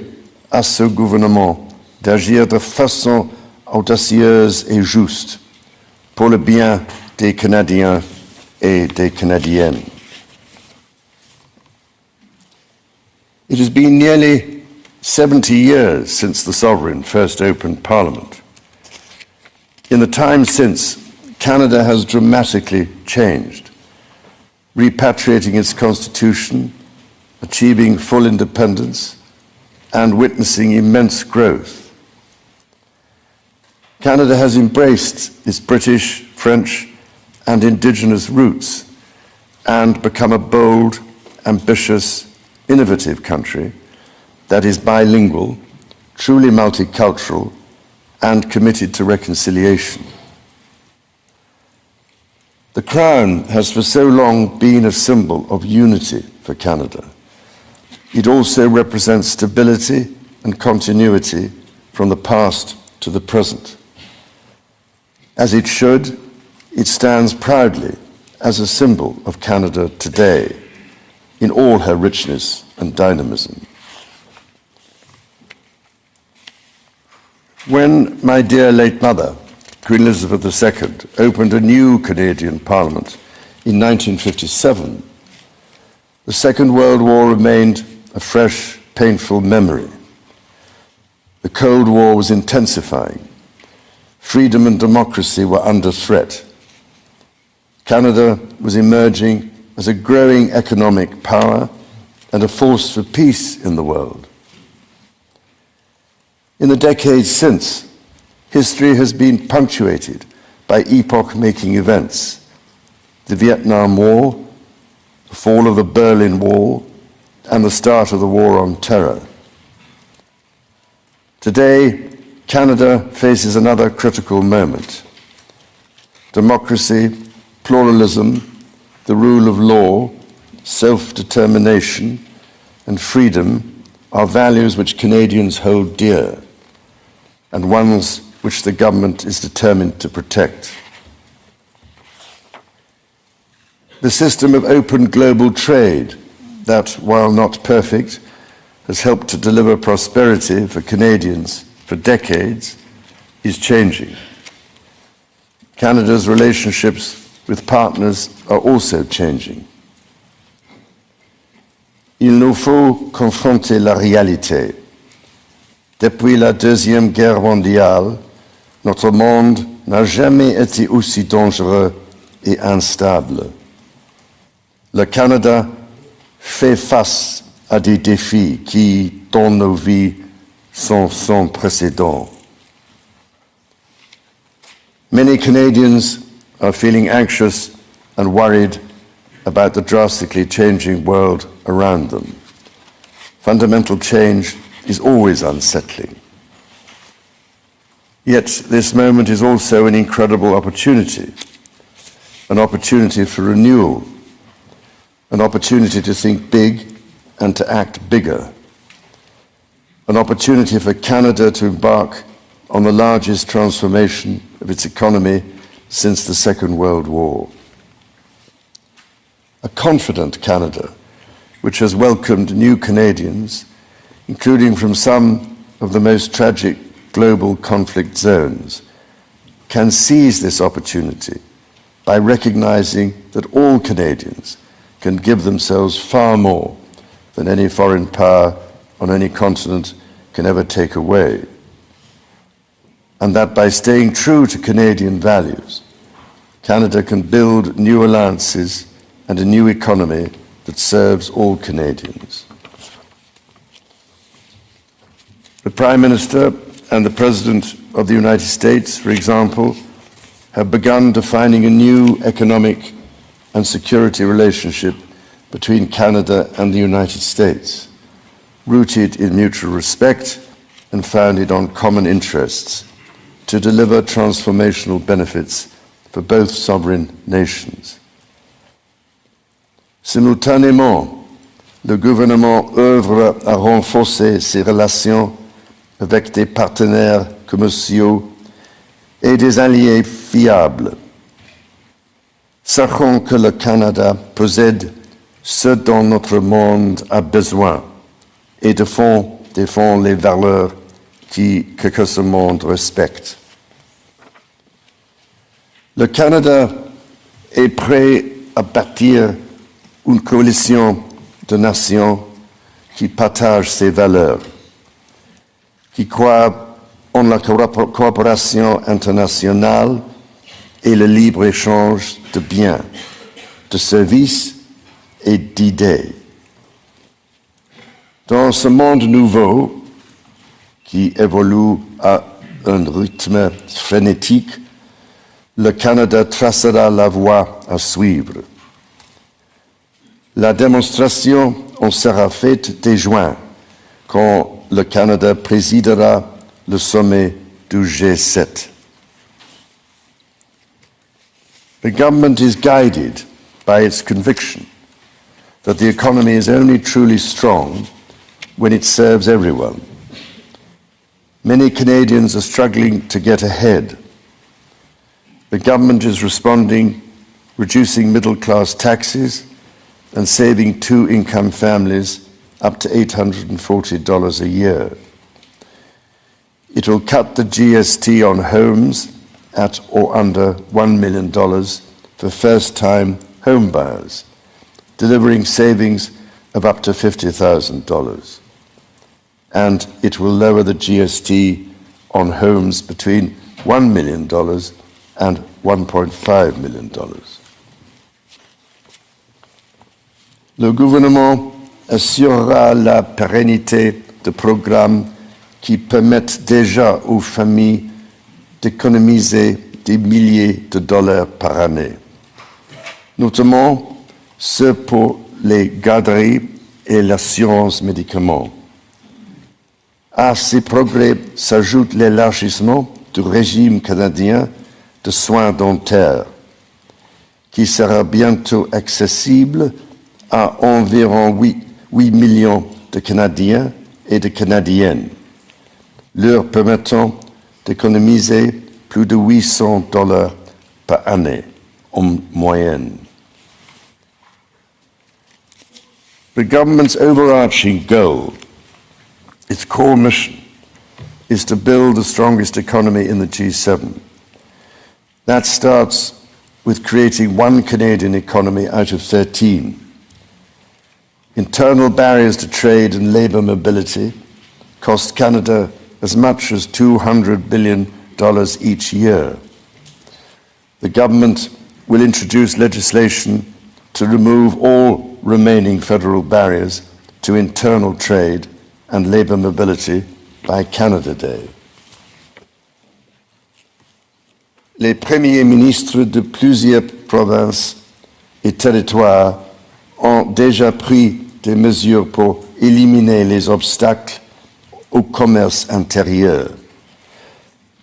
à ce gouvernement d'agir de façon audacieuse et juste pour le bien des Canadiens et des Canadiennes. It has been nearly 70 years since the Sovereign first opened Parliament. In the time since, Canada has dramatically changed, repatriating its constitution, achieving full independence, and witnessing immense growth. Canada has embraced its British, French, and Indigenous roots and become a bold, ambitious, innovative country that is bilingual, truly multicultural, and committed to reconciliation. The Crown has for so long been a symbol of unity for Canada. It also represents stability and continuity from the past to the present. As it should, it stands proudly as a symbol of Canada today in all her richness and dynamism. When my dear late mother, Queen Elizabeth II, opened a new Canadian Parliament in 1957, the Second World War remained a fresh, painful memory. The Cold War was intensifying. freedom and democracy were under threat. Canada was emerging as a growing economic power and a force for peace in the world. In the decades since, history has been punctuated by epoch-making events: the Vietnam War, the fall of the Berlin Wall, and the start of the War on Terror. Today, Canada faces another critical moment. Democracy, pluralism, the rule of law, self-determination, and freedom are values which Canadians hold dear, and ones which the government is determined to protect. The system of open global trade that, while not perfect, has helped to deliver prosperity for Canadians for decades, is changing. Canada's relationships with partners are also changing. Il nous faut confronter la réalité. Depuis la Deuxième Guerre mondiale, notre monde n'a jamais été aussi dangereux et instable. Le Canada fait face à des défis qui, dans nos vies, sont sans précédent. Many Canadians are feeling anxious and worried about the drastically changing world around them. Fundamental change is always unsettling. Yet this moment is also an incredible opportunity, an opportunity for renewal, an opportunity to think big and to act bigger, an opportunity for Canada to embark on the largest transformation of its economy since the Second World War. A confident Canada, which has welcomed new Canadians, including from some of the most tragic global conflict zones, can seize this opportunity by recognizing that all Canadians can give themselves far more than any foreign power on any continent can ever take away. And that by staying true to Canadian values, Canada can build new alliances and a new economy that serves all Canadians. The Prime Minister and the President of the United States, for example, have begun defining a new economic and security relationship between Canada and the United States, rooted in mutual respect and founded on common interests, to deliver transformational benefits for both sovereign nations. Simultanément, le gouvernement œuvre à renforcer ses relations avec des partenaires commerciaux et des alliés fiables. Sachons que le Canada possède ce dont notre monde a besoin et défend les valeurs que ce monde respecte. Le Canada est prêt à bâtir une coalition de nations qui partagent ces valeurs, qui croient en la coopération internationale et le libre-échange de biens, de services et d'idées. Dans ce monde nouveau, qui évolue à un rythme frénétique, le Canada tracera la voie à suivre. La démonstration en sera faite dès juin, quand le Canada présidera le sommet du G7. The government is guided by its conviction that the economy is only truly strong when it serves everyone. Many Canadians are struggling to get ahead. The government is responding, reducing middle-class taxes and saving two-income families up to $840 a year. It will cut the GST on homes at or under $1 million for first-time home buyers, delivering savings of up to $50,000. And it will lower the GST on homes between $1 million and $1.5 million. Le gouvernement assurera la pérennité de programmes qui permettent déjà aux familles d'économiser des milliers de dollars par année, notamment ceux pour les garderies et l'assurance médicaments. À ces progrès s'ajoute l'élargissement du régime canadien de soins dentaires, qui sera bientôt accessible à environ 8 millions de Canadiens et de Canadiennes, leur permettant d'économiser plus de $800 par année en moyenne. The government's overarching goal, its core mission, is to build the strongest economy in the G7. That starts with creating one Canadian economy out of 13. Internal barriers to trade and labour mobility cost Canada as much as $200 billion each year. The government will introduce legislation to remove all remaining federal barriers to internal trade and labour mobility by Canada Day. Les premiers ministres de plusieurs provinces et territoires ont déjà pris des mesures pour éliminer les obstacles au commerce intérieur.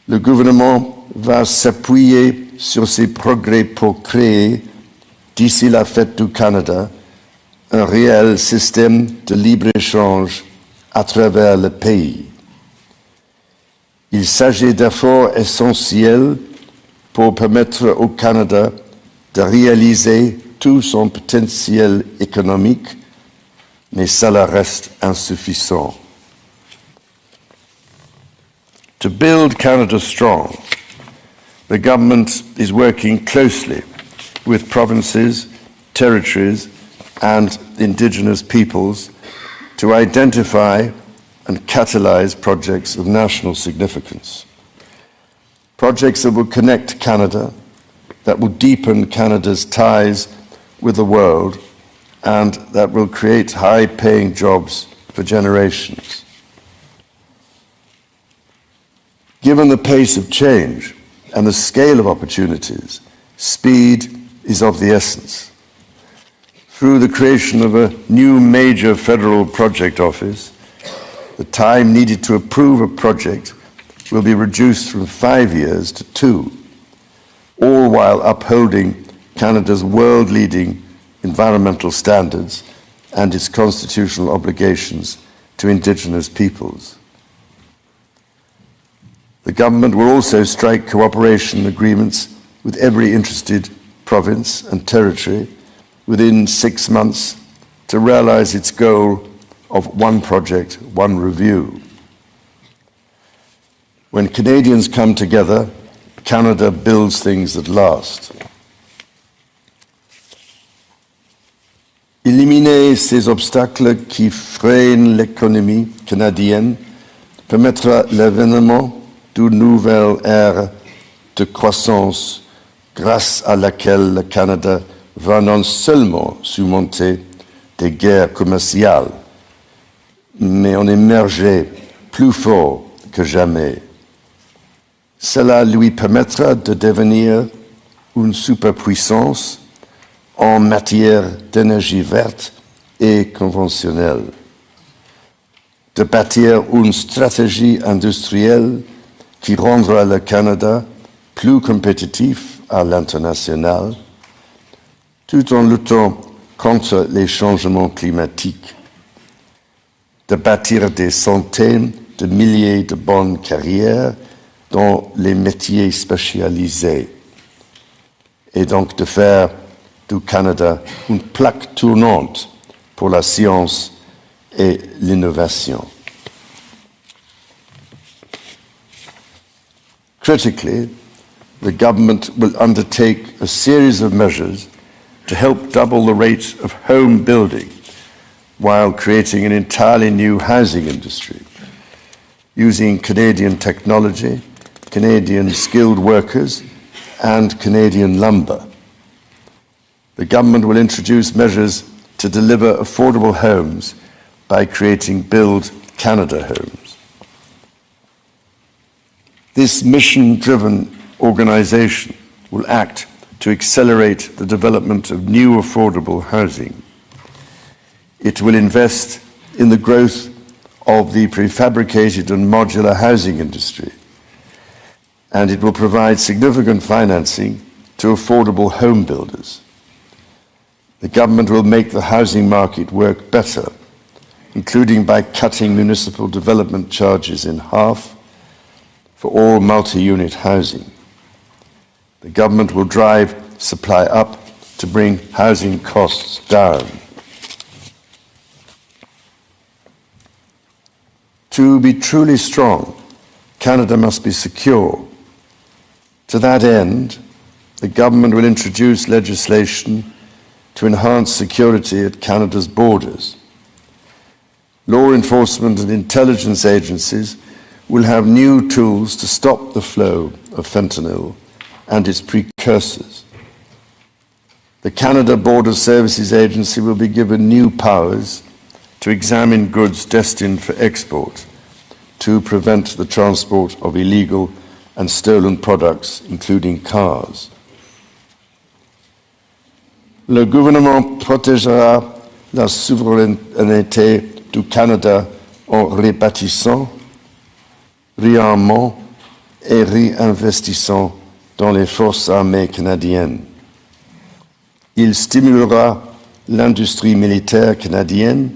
Le gouvernement va s'appuyer sur ces progrès pour créer, d'ici la fête du Canada, un réel système de libre-échange à travers le pays. Il s'agit d'efforts essentiels pour permettre au Canada de réaliser tout son potentiel économique, mais cela reste insuffisant. To build Canada strong, the government is working closely with provinces, territories, and Indigenous peoples to identify and catalyse projects of national significance. Projects that will connect Canada, that will deepen Canada's ties with the world, and that will create high-paying jobs for generations. Given the pace of change and the scale of opportunities, speed is of the essence. Through the creation of a new major federal project office, the time needed to approve a project will be reduced from 5 years to 2, all while upholding Canada's world-leading environmental standards and its constitutional obligations to Indigenous peoples. The government will also strike cooperation agreements with every interested province and territory within 6 months to realise its goal of one project, one review. When Canadians come together, Canada builds things that last. Éliminer ces obstacles qui freinent l'économie canadienne permettra l'avènement d'une nouvelle ère de croissance grâce à laquelle le Canada va non seulement surmonter des guerres commerciales, mais en émerger plus fort que jamais. Cela lui permettra de devenir une superpuissance en matière d'énergie verte et conventionnelle, de bâtir une stratégie industrielle qui rendra le Canada plus compétitif à l'international, tout en luttant contre les changements climatiques, de bâtir des centaines de milliers de bonnes carrières dans les métiers spécialisés, et donc de faire du Canada une plaque tournante pour la science et l'innovation. Critically, the government will undertake a series of measures to help double the rate of home building while creating an entirely new housing industry, using Canadian technology, Canadian skilled workers and Canadian lumber. The government will introduce measures to deliver affordable homes by creating Build Canada homes. This mission-driven organization will act to accelerate the development of new affordable housing. It will invest in the growth of the prefabricated and modular housing industry, and it will provide significant financing to affordable home builders. The government will make the housing market work better, including by cutting municipal development charges in half for all multi-unit housing. The government will drive supply up to bring housing costs down. To be truly strong, Canada must be secure. To that end, the government will introduce legislation to enhance security at Canada's borders. Law enforcement and intelligence agencies will have new tools to stop the flow of fentanyl and its precursors. The Canada Border Services Agency will be given new powers to examine goods destined for export, to prevent the transport of illegal and stolen products, including cars. Le gouvernement protégera la souveraineté du Canada en rebâtissant, réarmant et réinvestissant dans les forces armées canadiennes. Il stimulera l'industrie militaire canadienne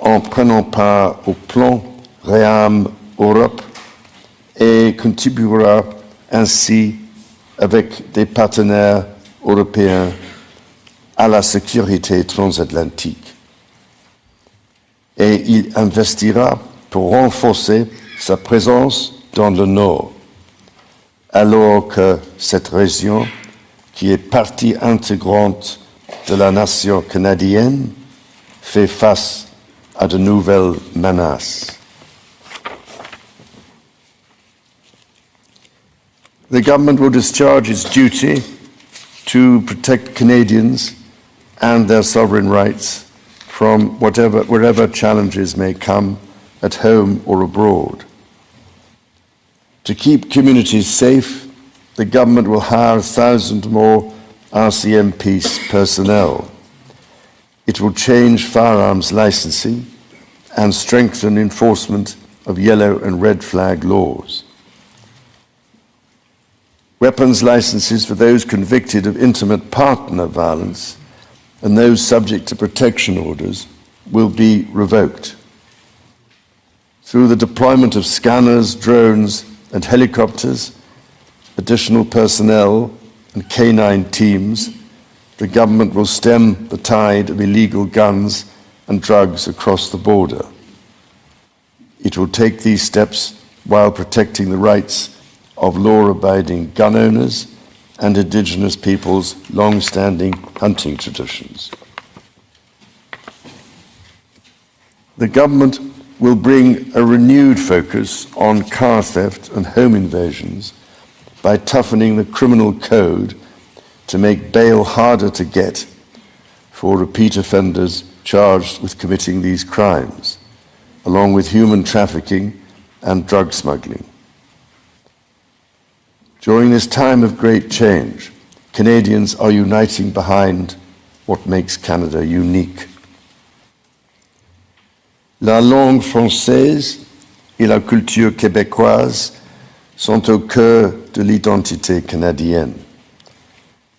en prenant part au plan Réarme Europe et contribuera ainsi avec des partenaires européens à la sécurité transatlantique. Et il investira pour renforcer sa présence dans le Nord, alors que cette région, qui est partie intégrante de la nation canadienne, fait face à de nouvelles menaces. The government will discharge its duty to protect Canadians and their sovereign rights from wherever challenges may come at home or abroad. To keep communities safe, the government will hire 1,000 more RCMP personnel. It will change firearms licensing and strengthen enforcement of yellow and red flag laws. Weapons licenses for those convicted of intimate partner violence and those subject to protection orders will be revoked. Through the deployment of scanners, drones, and helicopters, additional personnel, and canine teams, the government will stem the tide of illegal guns and drugs across the border. It will take these steps while protecting the rights of law-abiding gun owners and Indigenous peoples' long-standing hunting traditions. The government will bring a renewed focus on car theft and home invasions by toughening the criminal code to make bail harder to get for repeat offenders charged with committing these crimes, along with human trafficking and drug smuggling. During this time of great change, Canadians are uniting behind what makes Canada unique. La langue française et la culture québécoise sont au cœur de l'identité canadienne.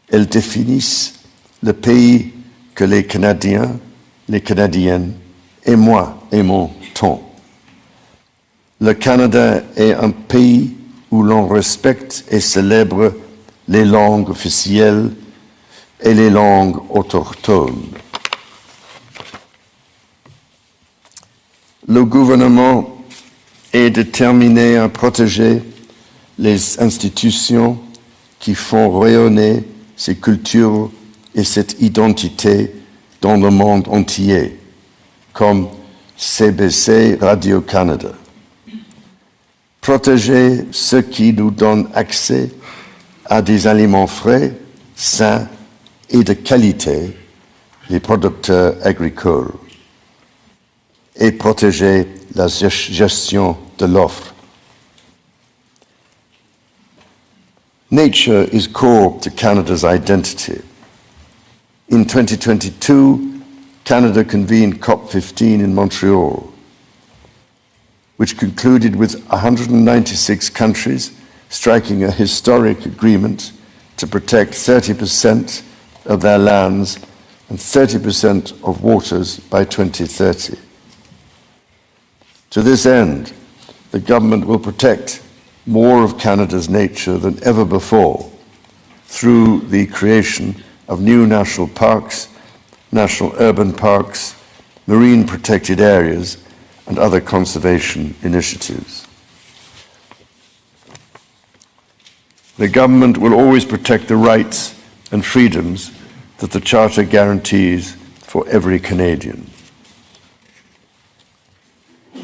Elles définissent le pays que les Canadiens, les Canadiennes et moi aimons tant. Le Canada est un pays où l'on respecte et célèbre les langues officielles et les langues autochtones. Le gouvernement est déterminé à protéger les institutions qui font rayonner ces cultures et cette identité dans le monde entier, comme CBC Radio-Canada. protéger ceux qui nous donnent accès à des aliments frais, sains et de qualité, les producteurs agricoles, et protéger la gestion de l'offre. Nature is core to Canada's identity. In 2022, Canada convened COP15 in Montreal, which concluded with 196 countries striking a historic agreement to protect 30% of their lands and 30% of waters by 2030. To this end, the government will protect more of Canada's nature than ever before through the creation of new national parks, national urban parks, marine protected areas, and other conservation initiatives. The government will always protect the rights and freedoms that the Charter guarantees for every Canadian.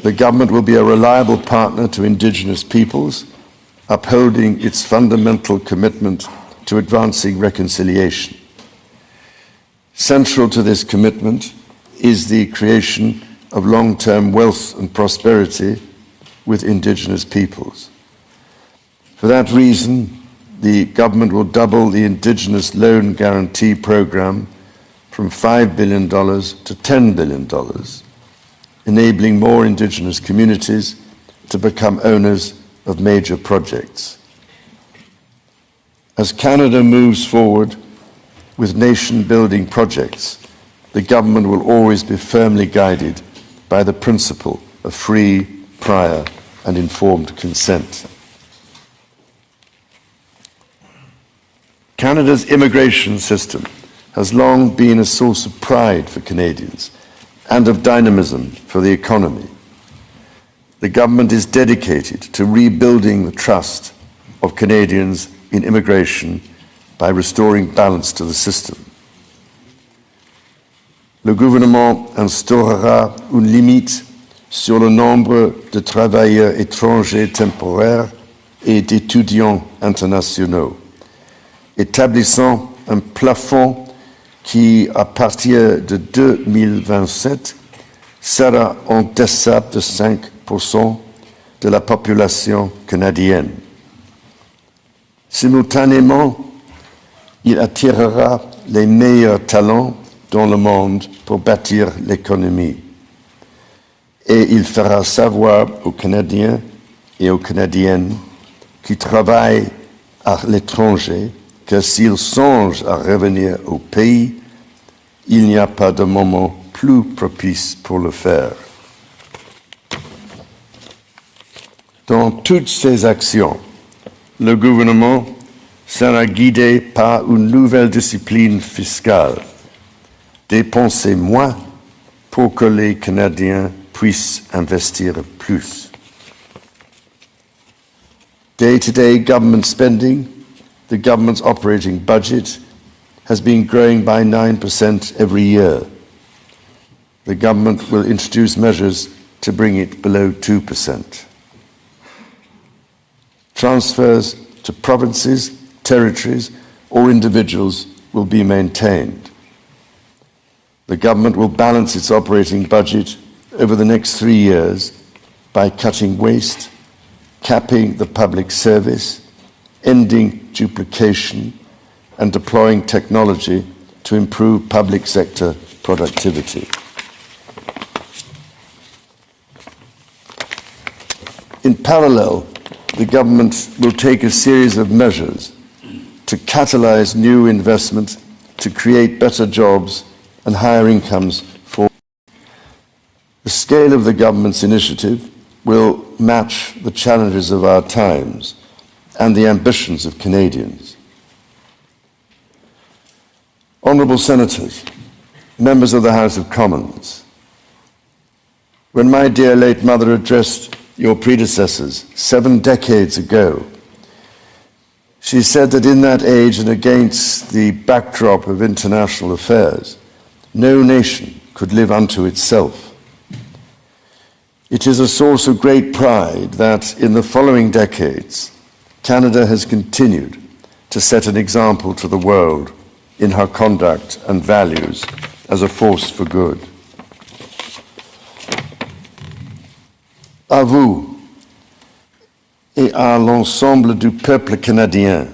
The government will be a reliable partner to Indigenous peoples, upholding its fundamental commitment to advancing reconciliation. Central to this commitment is the creation of long-term wealth and prosperity with Indigenous peoples. For that reason, the government will double the Indigenous Loan Guarantee Program from $5 billion to $10 billion, enabling more Indigenous communities to become owners of major projects. As Canada moves forward with nation-building projects, the government will always be firmly guided by the principle of free, prior, and informed consent. Canada's immigration system has long been a source of pride for Canadians and of dynamism for the economy. The government is dedicated to rebuilding the trust of Canadians in immigration by restoring balance to the system. Le gouvernement instaurera une limite sur le nombre de travailleurs étrangers temporaires et d'étudiants internationaux, établissant un plafond qui, à partir de 2027, sera en deçà de 5% de la population canadienne. Simultanément, il attirera les meilleurs talents dans le monde pour bâtir l'économie. Et il fera savoir aux Canadiens et aux Canadiennes qui travaillent à l'étranger que s'ils songent à revenir au pays, il n'y a pas de moment plus propice pour le faire. Dans toutes ces actions, le gouvernement sera guidé par une nouvelle discipline fiscale. Dépenser moins pour que les Canadiens puissent investir plus. Day-to-day government spending, the government's operating budget, has been growing by 9% every year. The government will introduce measures to bring it below 2%. Transfers to provinces, territories, or individuals will be maintained. The government will balance its operating budget over the next 3 years by cutting waste, capping the public service, ending duplication, and deploying technology to improve public sector productivity. In parallel, the government will take a series of measures to catalyze new investment, to create better jobs and higher incomes for. The scale of the government's initiative will match the challenges of our times and the ambitions of Canadians. Honourable Senators, members of the House of Commons, when my dear late mother addressed your predecessors 7 decades ago, she said that in that age and against the backdrop of international affairs, no nation could live unto itself. It is a source of great pride that in the following decades, Canada has continued to set an example to the world in her conduct and values as a force for good. À vous et à l'ensemble du peuple canadien,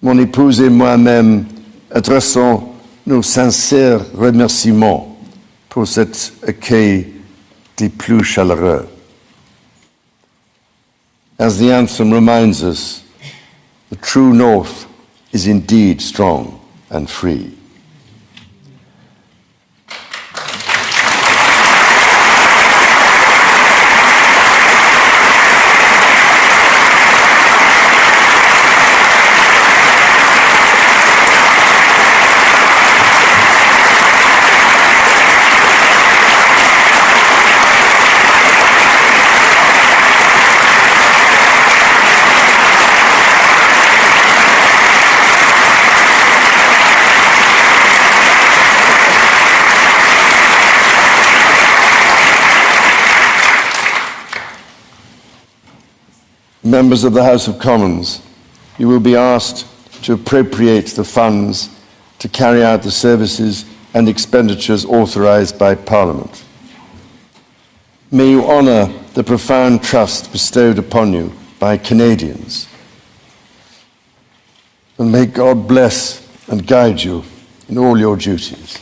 mon épouse et moi-même adressons nos sincères remerciements pour cet accueil des plus chaleureux. As the anthem reminds us, the true North is indeed strong and free. Members of the House of Commons, you will be asked to appropriate the funds to carry out the services and expenditures authorised by Parliament. May you honour the profound trust bestowed upon you by Canadians. And may God bless and guide you in all your duties.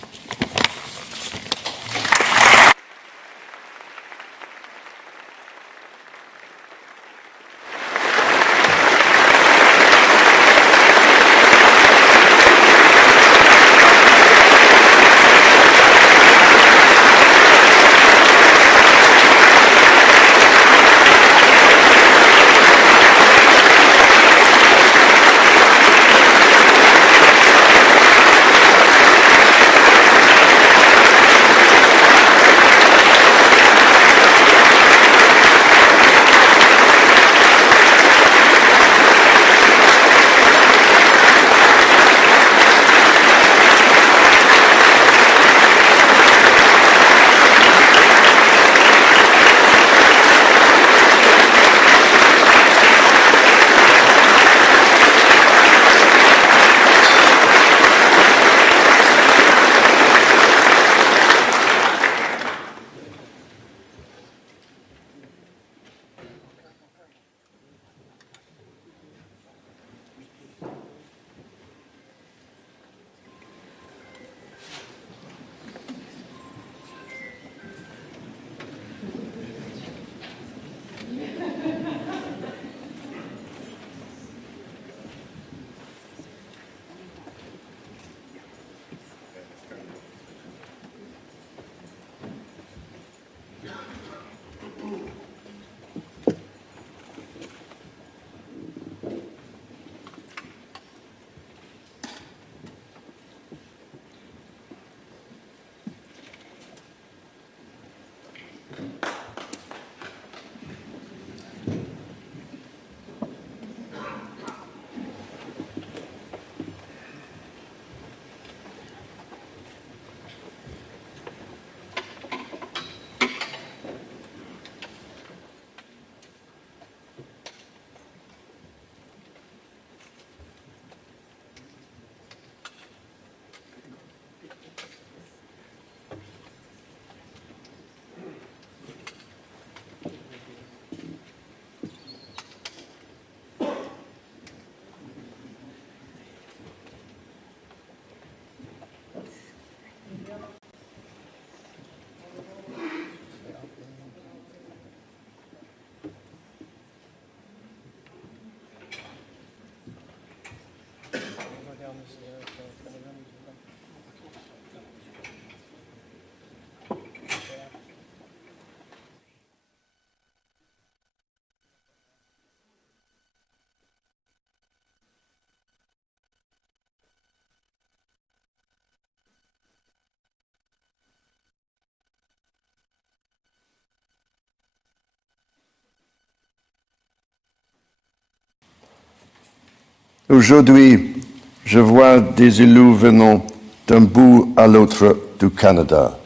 Aujourd'hui, je vois des élus venant d'un bout à l'autre du Canada,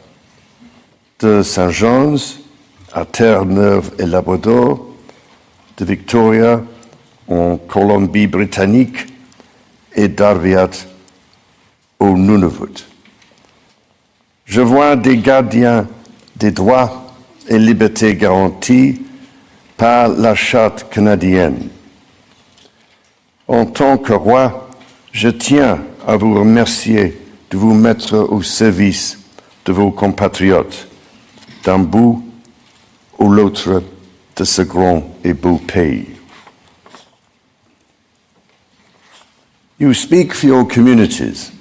de Saint John's à Terre-Neuve et Labrador, de Victoria en Colombie-Britannique et d'Arviat au Nunavut. Je vois des gardiens des droits et libertés garantis par la Charte canadienne. En tant que roi, je tiens à vous remercier de vous mettre au service de vos compatriotes d'un bout ou l'autre de ce grand et beau pays. You speak for your communities